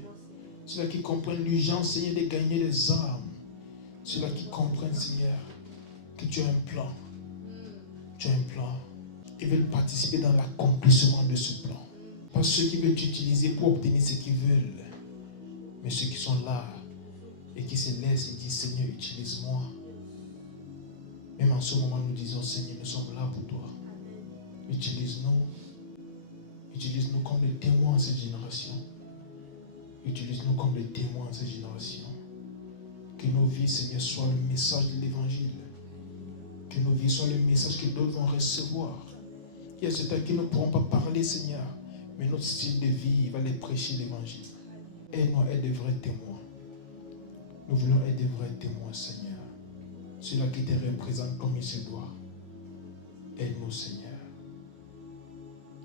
Ceux-là qui comprennent l'urgence, Seigneur, de gagner les âmes. Ceux-là qui comprennent, Seigneur, que tu as un plan. Tu as un plan. Ils veulent participer dans l'accomplissement de ce plan. Pas ceux qui veulent t'utiliser pour obtenir ce qu'ils veulent, mais ceux qui sont là et qui se laissent et disent, Seigneur, utilise-moi. Même en ce moment, nous disons, Seigneur, nous sommes là pour toi. Utilise-nous. Utilise-nous comme des témoins en cette génération. Utilise-nous comme des témoins en cette génération. Que nos vies, Seigneur, soient le message de l'évangile. Que nos vies soient le message que d'autres vont recevoir. Il y a certains qui ne pourront pas parler, Seigneur, mais notre style de vie va les prêcher l'évangile. Aide-nous à être des vrais témoins. Nous voulons être des vrais témoins, Seigneur. Ceux-là qui te représentent comme il se doit. Aide-nous, Seigneur.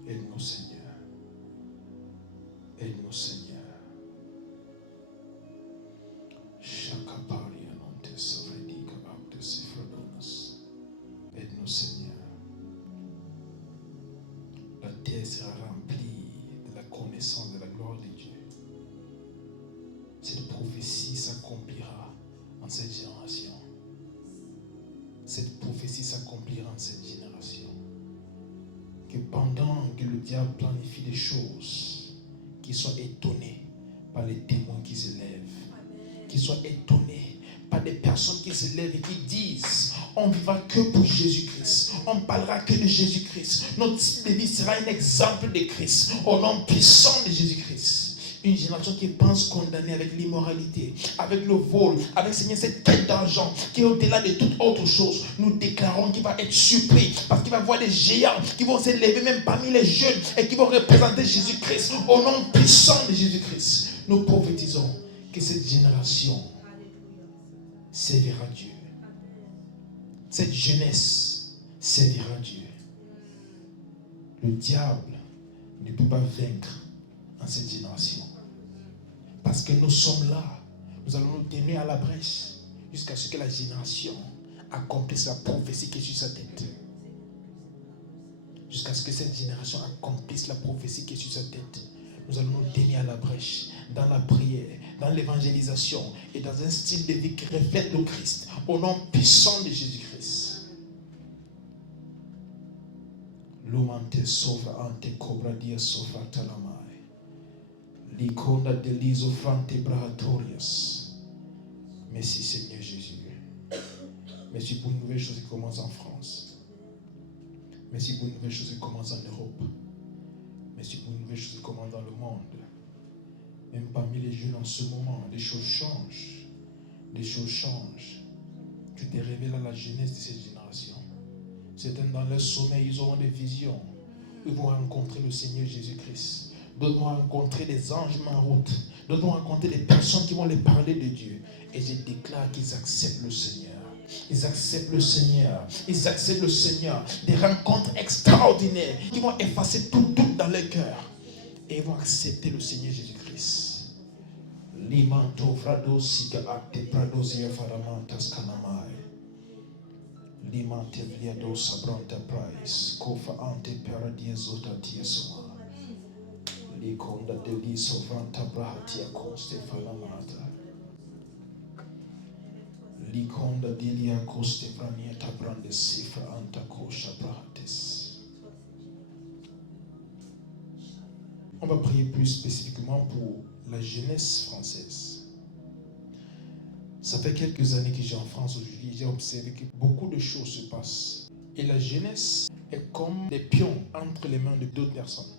Aide-nous, Seigneur. Aide-nous, Seigneur. Aide-nous, Seigneur. La terre sera remplie de la connaissance de la gloire de Dieu. Cette prophétie s'accomplira en cette génération. Cette prophétie s'accomplira en cette génération. Que pendant que le diable planifie des choses, qu'il soit étonné par les témoins qui se lèvent. Qu'il soit étonné par des personnes qui se lèvent et qui disent, on ne vivra que pour Jésus-Christ. On ne parlera que de Jésus-Christ. Notre style de vie sera un exemple de Christ. Au nom puissant de Jésus-Christ. Une génération qui pense condamnée avec l'immoralité, avec le vol, avec Seigneur cette quête d'argent qui est au-delà de toute autre chose. Nous déclarons qu'il va être surpris parce qu'il va voir des géants qui vont s'élever même parmi les jeunes et qui vont représenter Jésus-Christ au nom puissant de Jésus-Christ. Nous prophétisons que cette génération servira Dieu. Cette jeunesse servira Dieu. Le diable ne peut pas vaincre en cette génération. Parce que nous sommes là. Nous allons nous tenir à la brèche jusqu'à ce que la génération accomplisse la prophétie qui est sur sa tête. Jusqu'à ce que cette génération accomplisse la prophétie qui est sur sa tête. Nous allons nous tenir à la brèche dans la prière, dans l'évangélisation et dans un style de vie qui reflète le Christ au nom puissant de Jésus-Christ. L'omante sovra ante cobra dia sovra talamai. L'iconda deliso frante brahatorias. Merci Seigneur Jésus. Merci pour une nouvelle chose qui commence en France. Merci pour une nouvelle chose qui commence en Europe. Merci pour une nouvelle chose qui commence dans le monde. Même parmi les jeunes en ce moment, des choses changent. Des choses changent. Tu te révèles à la jeunesse de cette génération. Certains dans leur sommeil, ils auront des visions. Ils vont rencontrer le Seigneur Jésus-Christ. D'autres vont rencontrer des anges en route. D'autres vont rencontrer des personnes qui vont les parler de Dieu. Et je déclare qu'ils acceptent le Seigneur. Ils acceptent le Seigneur. Ils acceptent le Seigneur. Des rencontres extraordinaires qui vont effacer tout doute dans leur cœur. Et ils vont accepter le Seigneur Jésus-Christ. Limanto frado siga acte pradosia faramantas kanamai. Limante vliado sabranta price. Kofa ante paradiesota tiesoma. Likonda deliso vranta brahatia koste falamata. Likonda delia koste vranieta brande sifra anta kosha brahates. On va prier plus spécifiquement pour la jeunesse française. Ça fait quelques années que j'ai en France aujourd'hui, j'ai observé que beaucoup de choses se passent. Et la jeunesse est comme des pions entre les mains de d'autres personnes.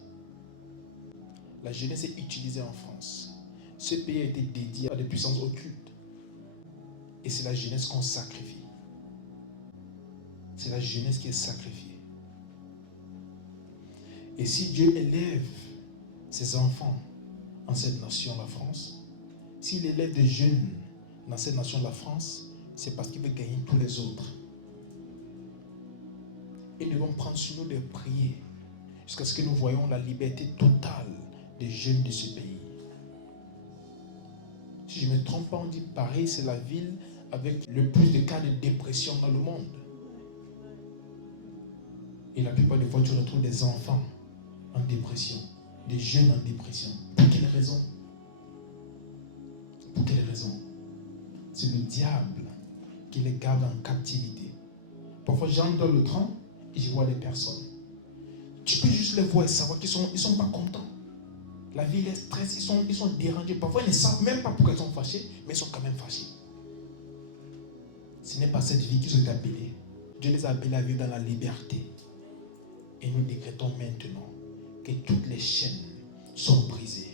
La jeunesse est utilisée en France. Ce pays a été dédié à des puissances occultes. Et c'est la jeunesse qu'on sacrifie. C'est la jeunesse qui est sacrifiée. Et si Dieu élève ses enfants en cette nation, la France, s'il élève des jeunes dans cette nation, la France, c'est parce qu'il veut gagner tous les autres. Et nous devons prendre sur nous de prier jusqu'à ce que nous voyons la liberté totale des jeunes de ce pays. Si je ne me trompe pas, on dit Paris, c'est la ville avec le plus de cas de dépression dans le monde. Et la plupart des fois, tu retrouves des enfants en dépression, des jeunes en dépression. Pour quelle raison? Pour quelle raison? C'est le diable qui les garde en captivité. Parfois, j'entre dans le train et je vois des personnes. Tu peux juste les voir et savoir qu'ils sont pas contents. La vie les stresse, ils sont dérangés. Parfois, ils ne savent même pas pourquoi ils sont fâchés, mais ils sont quand même fâchés. Ce n'est pas cette vie qu'ils sont appelés. Dieu les a appelés à vivre dans la liberté. Et nous décrétons maintenant que toutes les chaînes sont brisées.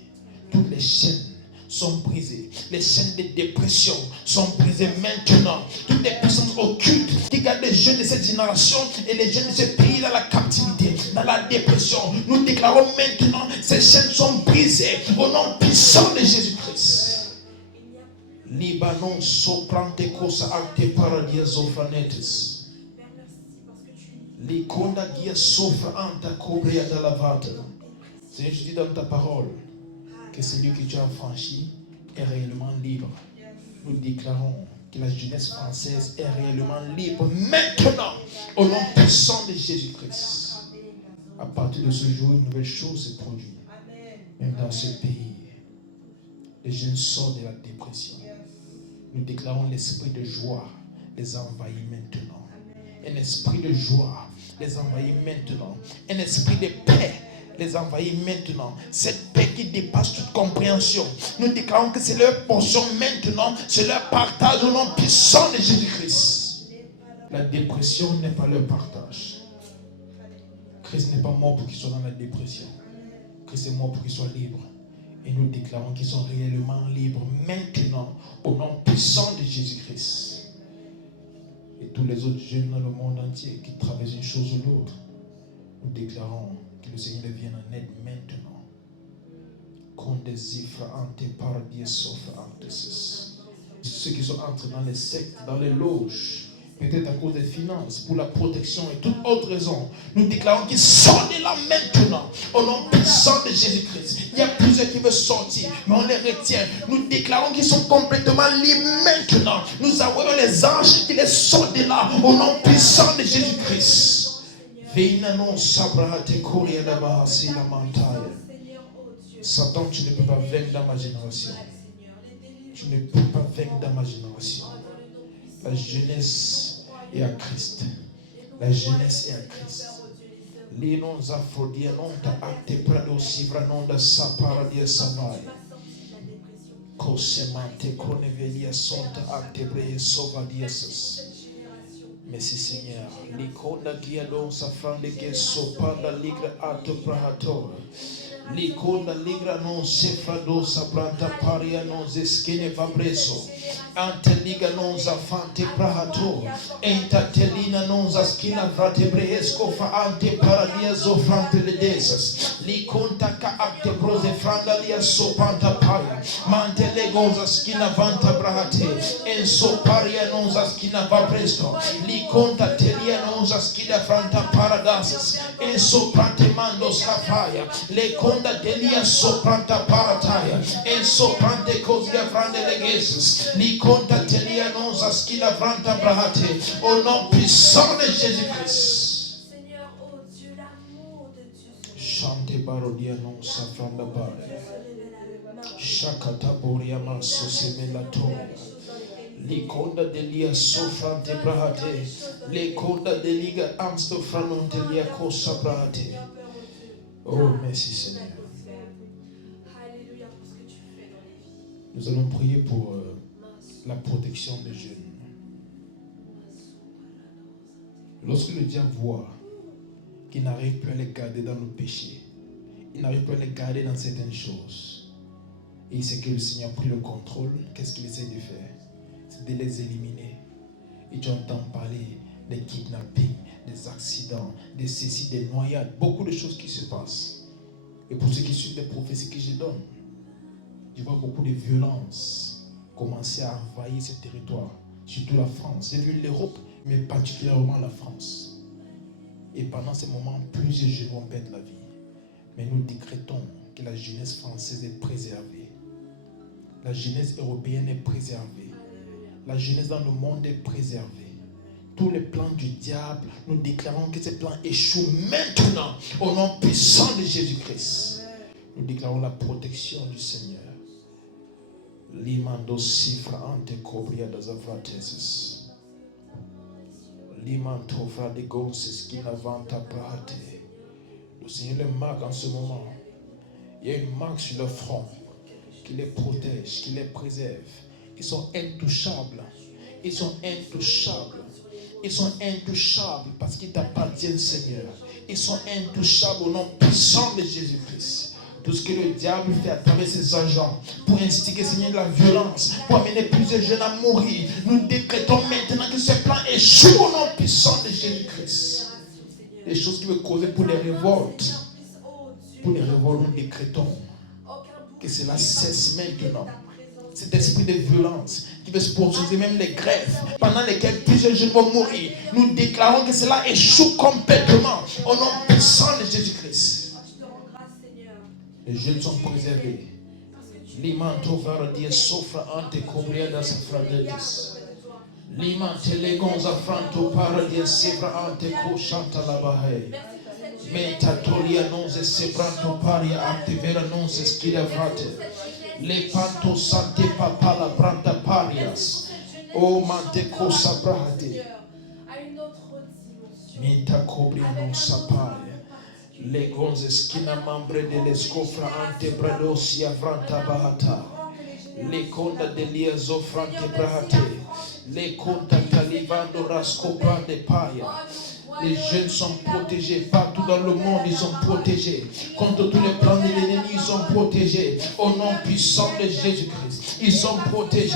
Toutes les chaînes sont brisées. Les chaînes de dépression sont brisées maintenant. Toutes les puissances occultes qui gardent les jeunes de cette génération et les jeunes de ce pays dans la captivité, dans la dépression. Nous déclarons maintenant ces chaînes sont brisées au nom puissant de Jésus-Christ. Libanon soprante cosa acte paradies ofranetes. Likonda gia sofra anta cobria de la vata. Seigneur, je dis dans ta parole que celui que tu as franchi est réellement libre. Nous déclarons que la jeunesse française est réellement libre maintenant au nom puissant de Jésus-Christ. À partir de ce jour, une nouvelle chose se produit. Même dans ce pays, les jeunes sortent de la dépression. Nous déclarons l'esprit de joie les envahit maintenant. Un esprit de joie les envahit maintenant. Un esprit de paix les envahit maintenant. Cette paix qui dépasse toute compréhension. Nous déclarons que c'est leur portion maintenant. C'est leur partage au nom puissant de Jésus-Christ. La dépression n'est pas leur partage. Christ n'est pas mort pour qu'ils soient dans la dépression. Christ est mort pour qu'ils soient libres. Et nous déclarons qu'ils sont réellement libres maintenant au nom puissant de Jésus-Christ. Et tous les autres jeunes dans le monde entier qui traversent une chose ou l'autre, nous déclarons que le Seigneur vienne en aide maintenant. Ceux qui sont entrés dans les sectes, dans les loges, peut-être à cause des finances, pour la protection et toute autre raison, nous déclarons qu'ils sortent de là maintenant, au nom puissant de Jésus-Christ. Il y a plusieurs qui veulent sortir, mais on les retient. Nous déclarons qu'ils sont complètement libres maintenant. Nous envoyons les anges qui les sortent de là, au nom puissant de Jésus-Christ. Satan, tu ne peux pas vaincre dans ma génération. Tu ne peux pas vaincre dans ma génération. La jeunesse est à Christ. La jeunesse est à Christ. Les noms aphrodis non ta acte prado sivra non da sapara dia savai. Cosemante cronevelia sonta acte breye sova diesas. Merci Seigneur. Likonda giadon safran de gesso panda ligra ato prahator. Likonda ligra non sefrado sabranta paria non zeskene vabreso. Ante liga non zafante prahato. Enta telina non zaskina vratebreesco fa ante paradia zofrante le desas. Likonta ka acte brose franda lia sopanta paria. Mante legon zaskina vanta brahate. Enso paria non zaskina vabresto. Likonta telia non zaskina franta paradasas. Enso prante mando scafaya. Lekonda delia sopranta parataya. Enso prante cosia frande legeses. Likonta telia non zaskina franta brahate. Au nom puissant de Jésus-Christ. Seigneur, oh Dieu, l'amour de Dieu. Chante barodia non safranda bare. Shakata boria maso semelatora. Likonda delia sofrante brahate. Likonda deliga amsto franonte lia cosa brahate. Oh, merci Seigneur. Alléluia pour ce que tu fais dans les vies. Nous allons prier pour la protection des jeunes. Lorsque le diable voit qu'il n'arrive plus à les garder dans le péché, il n'arrive plus à les garder dans certaines choses, et il sait que le Seigneur a pris le contrôle, qu'est-ce qu'il essaie de faire? C'est de les éliminer. Et tu entends parler des kidnappings, des accidents, des ceci, des noyades, beaucoup de choses qui se passent. Et pour ceux qui suivent les prophéties que je donne, je vois beaucoup de violences commencer à envahir ce territoire, surtout la France. J'ai vu l'Europe, mais particulièrement la France. Et pendant ces moments, plusieurs jeunes vont perdre la vie. Mais nous décrétons que la jeunesse française est préservée. La jeunesse européenne est préservée. La jeunesse dans le monde est préservée. Tous les plans du diable, nous déclarons que ces plans échouent maintenant au nom puissant de Jésus-Christ. Nous déclarons la protection du Seigneur. Limando sifra ante cobria das avrateses. Limanto fra de gonses qui n'avanta prate. Le Seigneur les marque en ce moment. Il y a une marque sur leur front qui les protège, qui les préserve. Ils sont intouchables. Ils sont intouchables. Ils sont intouchables parce qu'ils t'appartiennent, Seigneur. Ils sont intouchables au nom puissant de Jésus-Christ. Tout ce que le diable fait à travers ses agents pour instiguer, Seigneur, de la violence, pour amener plusieurs jeunes à mourir, nous décrétons maintenant que ce plan échoue au nom puissant de Jésus-Christ. Les choses qui veulent causer pour les révoltes, nous décrétons que cela cesse maintenant. Cet esprit de violence qui veut sponsoriser même les grèves pendant lesquelles plusieurs jeunes vont mourir, nous déclarons que cela échoue complètement au nom puissant de Jésus-Christ. Les jeunes sont préservés. Limanto vardia sofra ante cobria das fradetes. Limante legons afranto paradia sebra ante cochanta la bahai. Mentatolia non se sebranto paria ante vera non se skida vrate. Le panto sante papala branda parias. O mante cosa brahate. Menta cobria non sapaia. Le gonze skina mambre de l'escofra ante bradosia vranta bahata. Le conda de liazo frante brahate. Le conta talivando rasco brande paia. Les jeunes sont protégés. Partout dans le monde, ils sont protégés. Contre tous les plans de l'ennemi, ils sont protégés. Au nom puissant de Jésus-Christ. Ils sont protégés.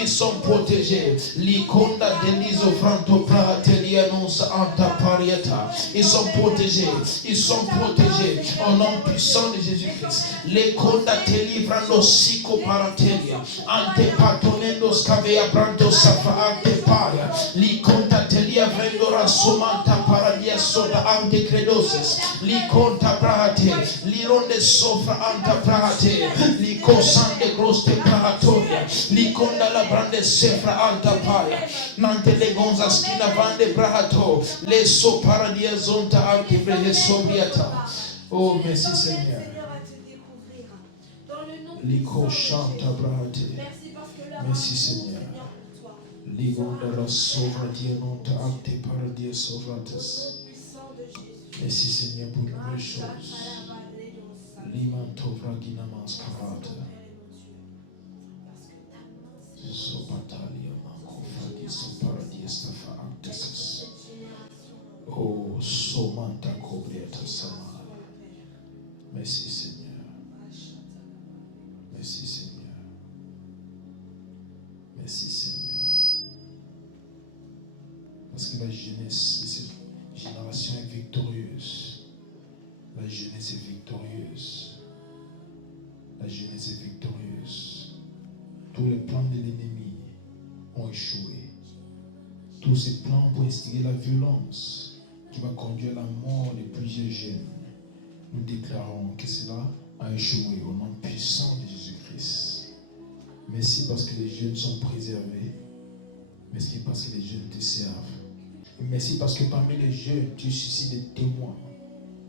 Ils sont protégés. Likonda delizo franto pratelia non sa anta parieta. Ils sont protégés. Ils sont protégés. Au nom puissant de Jésus-Christ. Les conda te livrando sico paratelia. Ante patonendo scavea branto safa ante paria. Likonda te livrando somanta paradia soda ante credoses. Likonda prate. Lironde sofra anta prate. Likosande groste pratoria. Likonda la brande sefra anta paia. Nante le gonza skina vande brato. Le so paradia zonta ante vrele sobriata. Oh, merci Seigneur. Liko chanta brate. Merci Seigneur. Ligonda la sovra dianonta ante paradia sovratas. Merci Seigneur pour une nouvelle chose. Limanto vraginamas karata. Sopatalia manko fragi soparadia stafa antesis. Oh, somanta cobriata sama. Merci Seigneur. Merci Seigneur. Merci Seigneur. Parce que la jeunesse de cette génération est victorieuse. La jeunesse est victorieuse. La jeunesse est victorieuse. Tous les plans de l'ennemi ont échoué. Tous ces plans pour instiller la violence qui va conduire à la mort de plusieurs jeunes. Nous déclarons que cela a échoué au nom puissant de Jésus-Christ. Merci parce que les jeunes sont préservés. Merci parce que les jeunes te servent. Et merci parce que parmi les jeunes, tu suscites des témoins.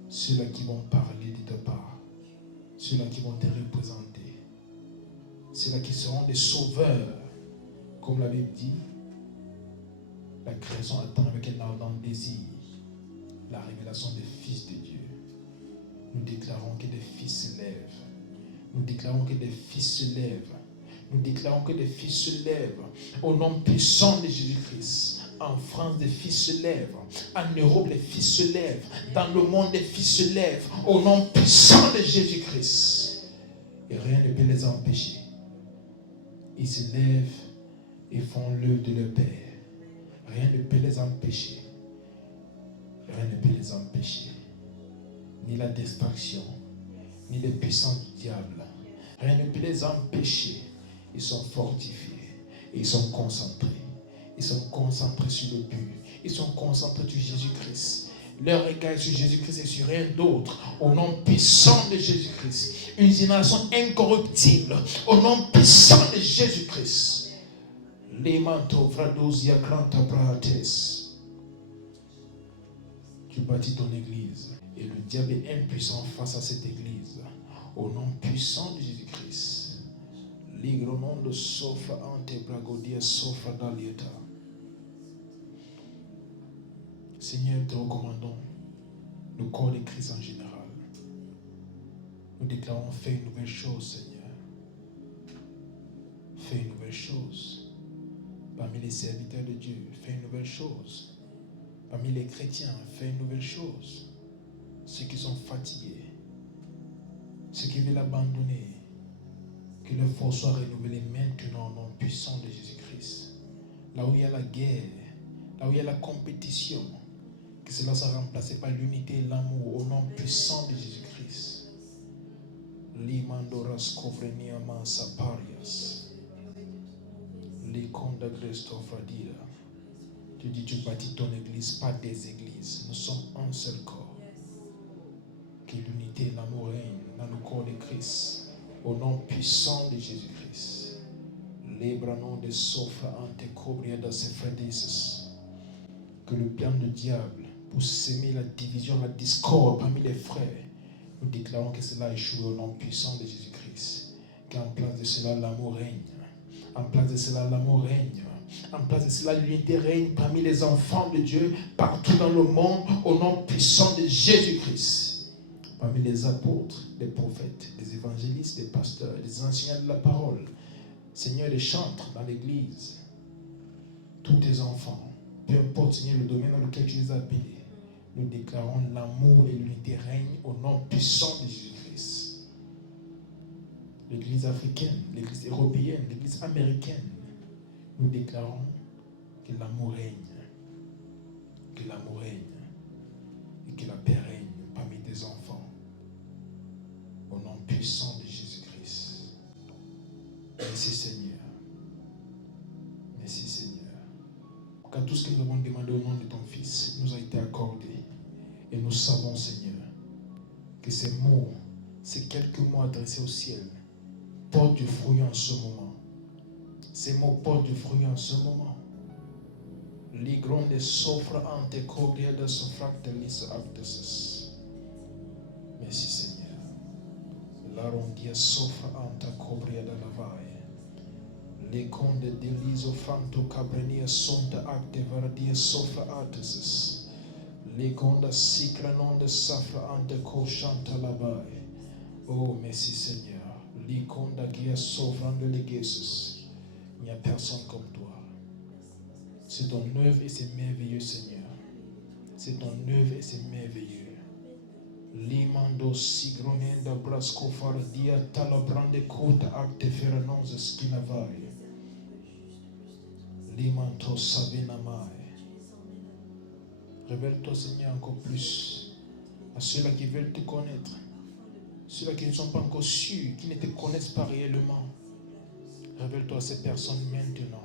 Ceux-là qui vont parler de ta part. Ceux-là qui vont te représenter. Ceux-là qui seront des sauveurs. Comme la Bible dit, la création attend avec un ardent désir la révélation des fils de Dieu. Nous déclarons que des fils se lèvent. Nous déclarons que des fils se lèvent. Nous déclarons que des fils se lèvent. Au nom puissant de Jésus-Christ. En France, des fils se lèvent. En Europe, les fils se lèvent. Dans le monde, des fils se lèvent. Au nom puissant de Jésus-Christ. Et rien ne peut les empêcher. Ils se lèvent et font l'œuvre de leur Père. Rien ne peut les empêcher. Rien ne peut les empêcher. Ni la distraction, ni les puissances du diable. Rien ne peut les empêcher. Ils sont fortifiés. Ils sont concentrés. Ils sont concentrés sur le but. Ils sont concentrés sur Jésus-Christ. Leur regard est sur Jésus-Christ et sur rien d'autre. Au nom puissant de Jésus-Christ. Une génération incorruptible. Au nom puissant de Jésus-Christ. Les manteaux vradosia granta prates. Tu bâtis ton église. Et le diable est impuissant face à cette église. Au nom puissant de Jésus-Christ. Ligronondo sofra ante bragodia sofra dalieta. Seigneur, te recommandons le corps de Christ en général. Nous déclarons, fais une nouvelle chose, Seigneur. Fais une nouvelle chose. Parmi les serviteurs de Dieu, fais une nouvelle chose. Parmi les chrétiens, fais une nouvelle chose. Ceux qui sont fatigués, ceux qui veulent abandonner, que leur force soit renouvelée maintenant au nom puissant de Jésus-Christ. Là où il y a la guerre, là où il y a la compétition, que cela soit remplacé par l'unité et l'amour au nom puissant de Jésus-Christ. Limandoras kovrenia mansa parias. Likonda grestofradira. Tu dis, tu bâtis ton église, pas des églises. Nous sommes un seul corps. Que l'unité et l'amour règnent dans le corps de Christ. Au nom puissant de Jésus-Christ. Lebranon de sofra ante cobria da sefradices. Que le plan du diable pour s'aimer la division, la discorde parmi les frères, nous déclarons que cela a échoué au nom puissant de Jésus-Christ. Qu'en place de cela, l'amour règne. En place de cela, l'amour règne. En place de cela, l'unité règne parmi les enfants de Dieu, partout dans le monde, au nom puissant de Jésus-Christ. Parmi les apôtres, les prophètes, les évangélistes, les pasteurs, les enseignants de la parole, Seigneur, les chantres dans l'église, tous tes enfants, peu importe, Seigneur, le domaine dans lequel tu les as appelés, Nous déclarons l'amour et l'unité règnent au nom puissant de Jésus-Christ. L'Église africaine, l'Église européenne, l'Église américaine, nous déclarons que l'amour règne. Que l'amour règne. Et que la paix règne parmi tes enfants. Au nom puissant de Jésus-Christ. Merci Seigneur. Merci Seigneur. Car tout ce que nous avons demandé au nom de ton Fils nous a été accordé. Et nous savons, Seigneur, que ces mots, ces quelques mots adressés au ciel, portent du fruit en ce moment. Ces mots portent du fruit en ce moment. Ligronde soffre ante cobria de sofractelis actesis. Merci Seigneur. L'arondia soffre ante cobria de la vaille. Les condes de l'isofranto cabrenia sont acte verdia soffre actesis. Les condes cyclanon de safra ante cochanta la vaille. Oh merci Seigneur. Les condes qui soffrent de l'église. Il n'y a personne comme toi. C'est ton œuvre et c'est merveilleux, Seigneur. C'est ton œuvre et c'est merveilleux. Limando sigromenda brasco fardia talabrande kota acte ferenonze skinavai. Limanto savinamai. Révèle-toi, Seigneur, encore plus à ceux-là qui veulent te connaître. Ceux-là qui ne sont pas encore sûrs, qui ne te connaissent pas réellement. Révèle-toi à ces personnes maintenant.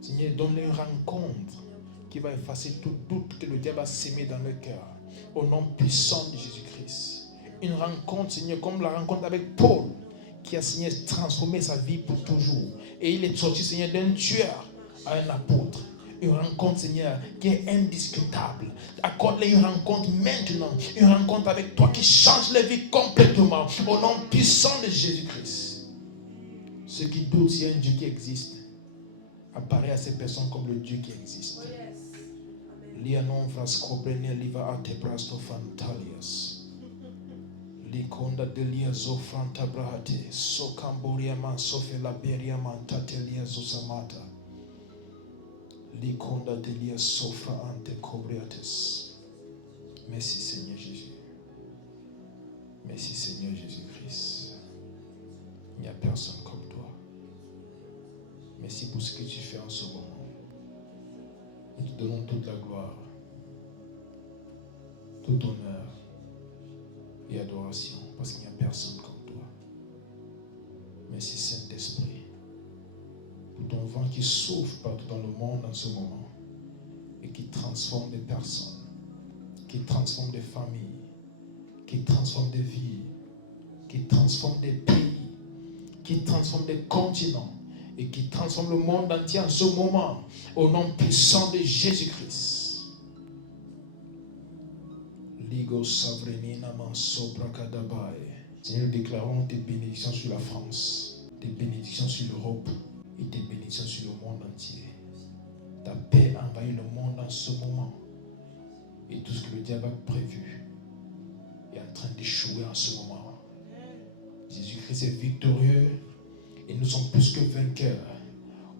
Seigneur, donne-leur une rencontre qui va effacer tout doute que le diable a sémé dans leur cœur. Au nom puissant de Jésus-Christ. Une rencontre, Seigneur, comme la rencontre avec Paul, qui a, Seigneur, transformé sa vie pour toujours. Et il est sorti, Seigneur, d'un tueur à un apôtre. Une rencontre, Seigneur, qui est indiscutable. Accorde-leur une rencontre maintenant. Une rencontre avec toi qui change leur vie complètement. Au nom puissant de Jésus-Christ. Ceux qui doutent s'il y a un Dieu qui existe, apparaît à ces personnes comme le Dieu qui existe. Lianon vrascobrene liva ate brasto fantalias. Likonda delia zofranta brahate. Sokamboria man sofe laberia man tatelia zosamata. Likonda delia sofra ante cobriates. Merci Seigneur Jésus. Merci Seigneur Jésus-Christ. Il n'y a personne comme toi. Merci pour ce que tu fais en ce moment. Nous te donnons toute la gloire, tout honneur et adoration, parce qu'il n'y a personne comme toi. Merci Saint-Esprit, pour ton vent qui souffle partout dans le monde en ce moment et qui transforme des personnes, qui transforme des familles, qui transforme des vies, qui transforme des pays, qui transforme des continents, et qui transforme le monde entier en ce moment, au nom puissant de Jésus-Christ. Ligo savrenina manso brakadabai. Seigneur, nous déclarons tes bénédictions sur la France, tes bénédictions sur l'Europe et tes bénédictions sur le monde entier. Ta paix envahit le monde en ce moment. Et tout ce que le diable a prévu est en train d'échouer en ce moment. Jésus-Christ est victorieux. Et nous sommes plus que vainqueurs.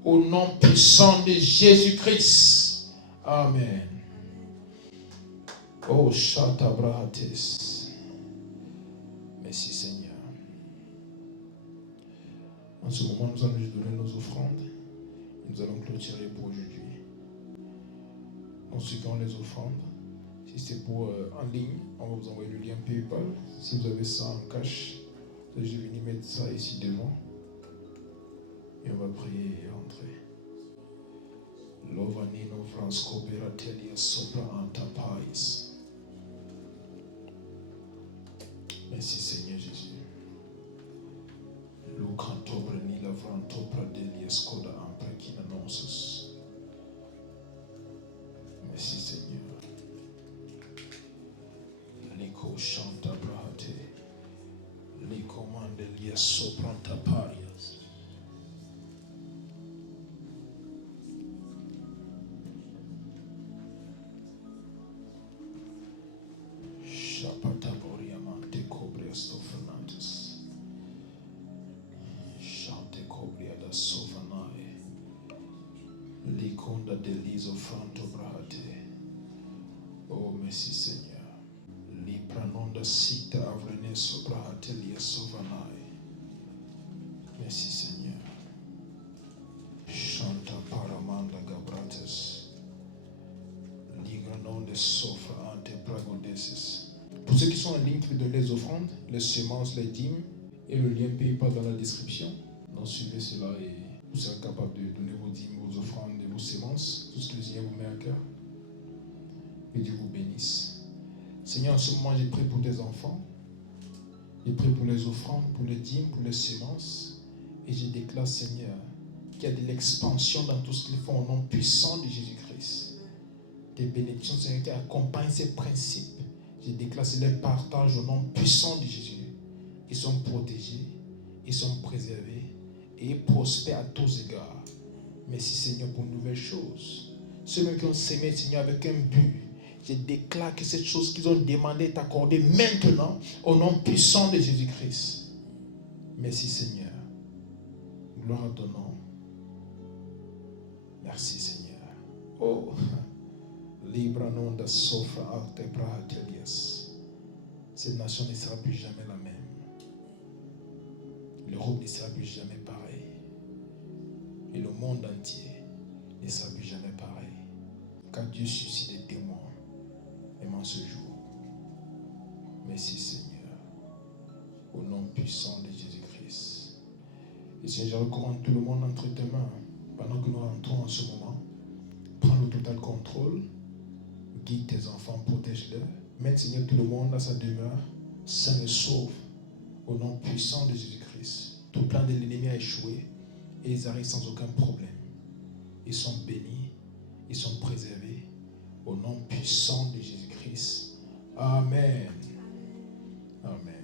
Au nom puissant de Jésus-Christ. Amen. Oh, Shatabrahates. Merci Seigneur. En ce moment, nous allons donner nos offrandes. Et nous allons clôturer pour aujourd'hui. En ce qui ont les offrandes, si c'est pour en ligne, on va vous envoyer le lien PayPal. Si vous avez ça en cash, je vais venir mettre ça ici devant. Et on va prier et rentrer. Lovanino Fransco Beratelia Sopra Antapais. Merci Seigneur Jésus. Lucantobre ni la Vrantopra delia Skoda Amprakina Nonsus. Merci Seigneur. Liko Chanta Brahate. Liko Mandelia Sopra Antaparias. Oh, merci Seigneur. Lipranonda sita avrene sobra atelia sovanai. Merci Seigneur. Chanta paramanda gabrates. Ligranon de sofra ante pragodesis. Pour ceux qui sont en ligne, qui donnent les offrandes, les semences, les dîmes, et le lien PayPal dans la description. Donc suivez cela et vous serez capable de donner vos dîmes, vos offrandes et vos semences, tout ce que le Seigneur vous met à cœur. Que Dieu vous bénisse. Seigneur, en ce moment, j'ai prié pour tes enfants. J'ai prié pour les offrandes, pour les dîmes, pour les semences. Et je déclare, Seigneur, qu'il y a de l'expansion dans tout ce qu'ils font au nom puissant de Jésus-Christ. Des bénédictions, Seigneur, qui accompagnent ces principes. Je déclare, c'est les partages au nom puissant de Jésus. Ils sont protégés, ils sont préservés et ils prospèrent à tous égards. Merci, Seigneur, pour une nouvelle chose. Ceux qui ont sémé, Seigneur, avec un but, je déclare que cette chose qu'ils ont demandé est accordée maintenant au nom puissant de Jésus-Christ. Merci, Seigneur. Gloire à ton nom. Merci, Seigneur. Oh, Libra non da sofra arte brahatelias. Cette nation ne sera plus jamais la même. L'Europe ne sera plus jamais pareil. Et le monde entier ne sera plus jamais pareil. Car Dieu suscite des témoins, même en ce jour. Merci Seigneur. Au nom puissant de Jésus-Christ. Et Seigneur, je recommande tout le monde entre tes mains. Pendant que nous rentrons en ce moment, prends le total contrôle. Guide tes enfants, protège-les. Mets Seigneur tout le monde à sa demeure, sain et sauve. Au nom puissant de Jésus-Christ. Tout plan de l'ennemi a échoué et ils arrivent sans aucun problème. Ils sont bénis, ils sont préservés. Au nom puissant de Jésus-Christ. Amen. Amen.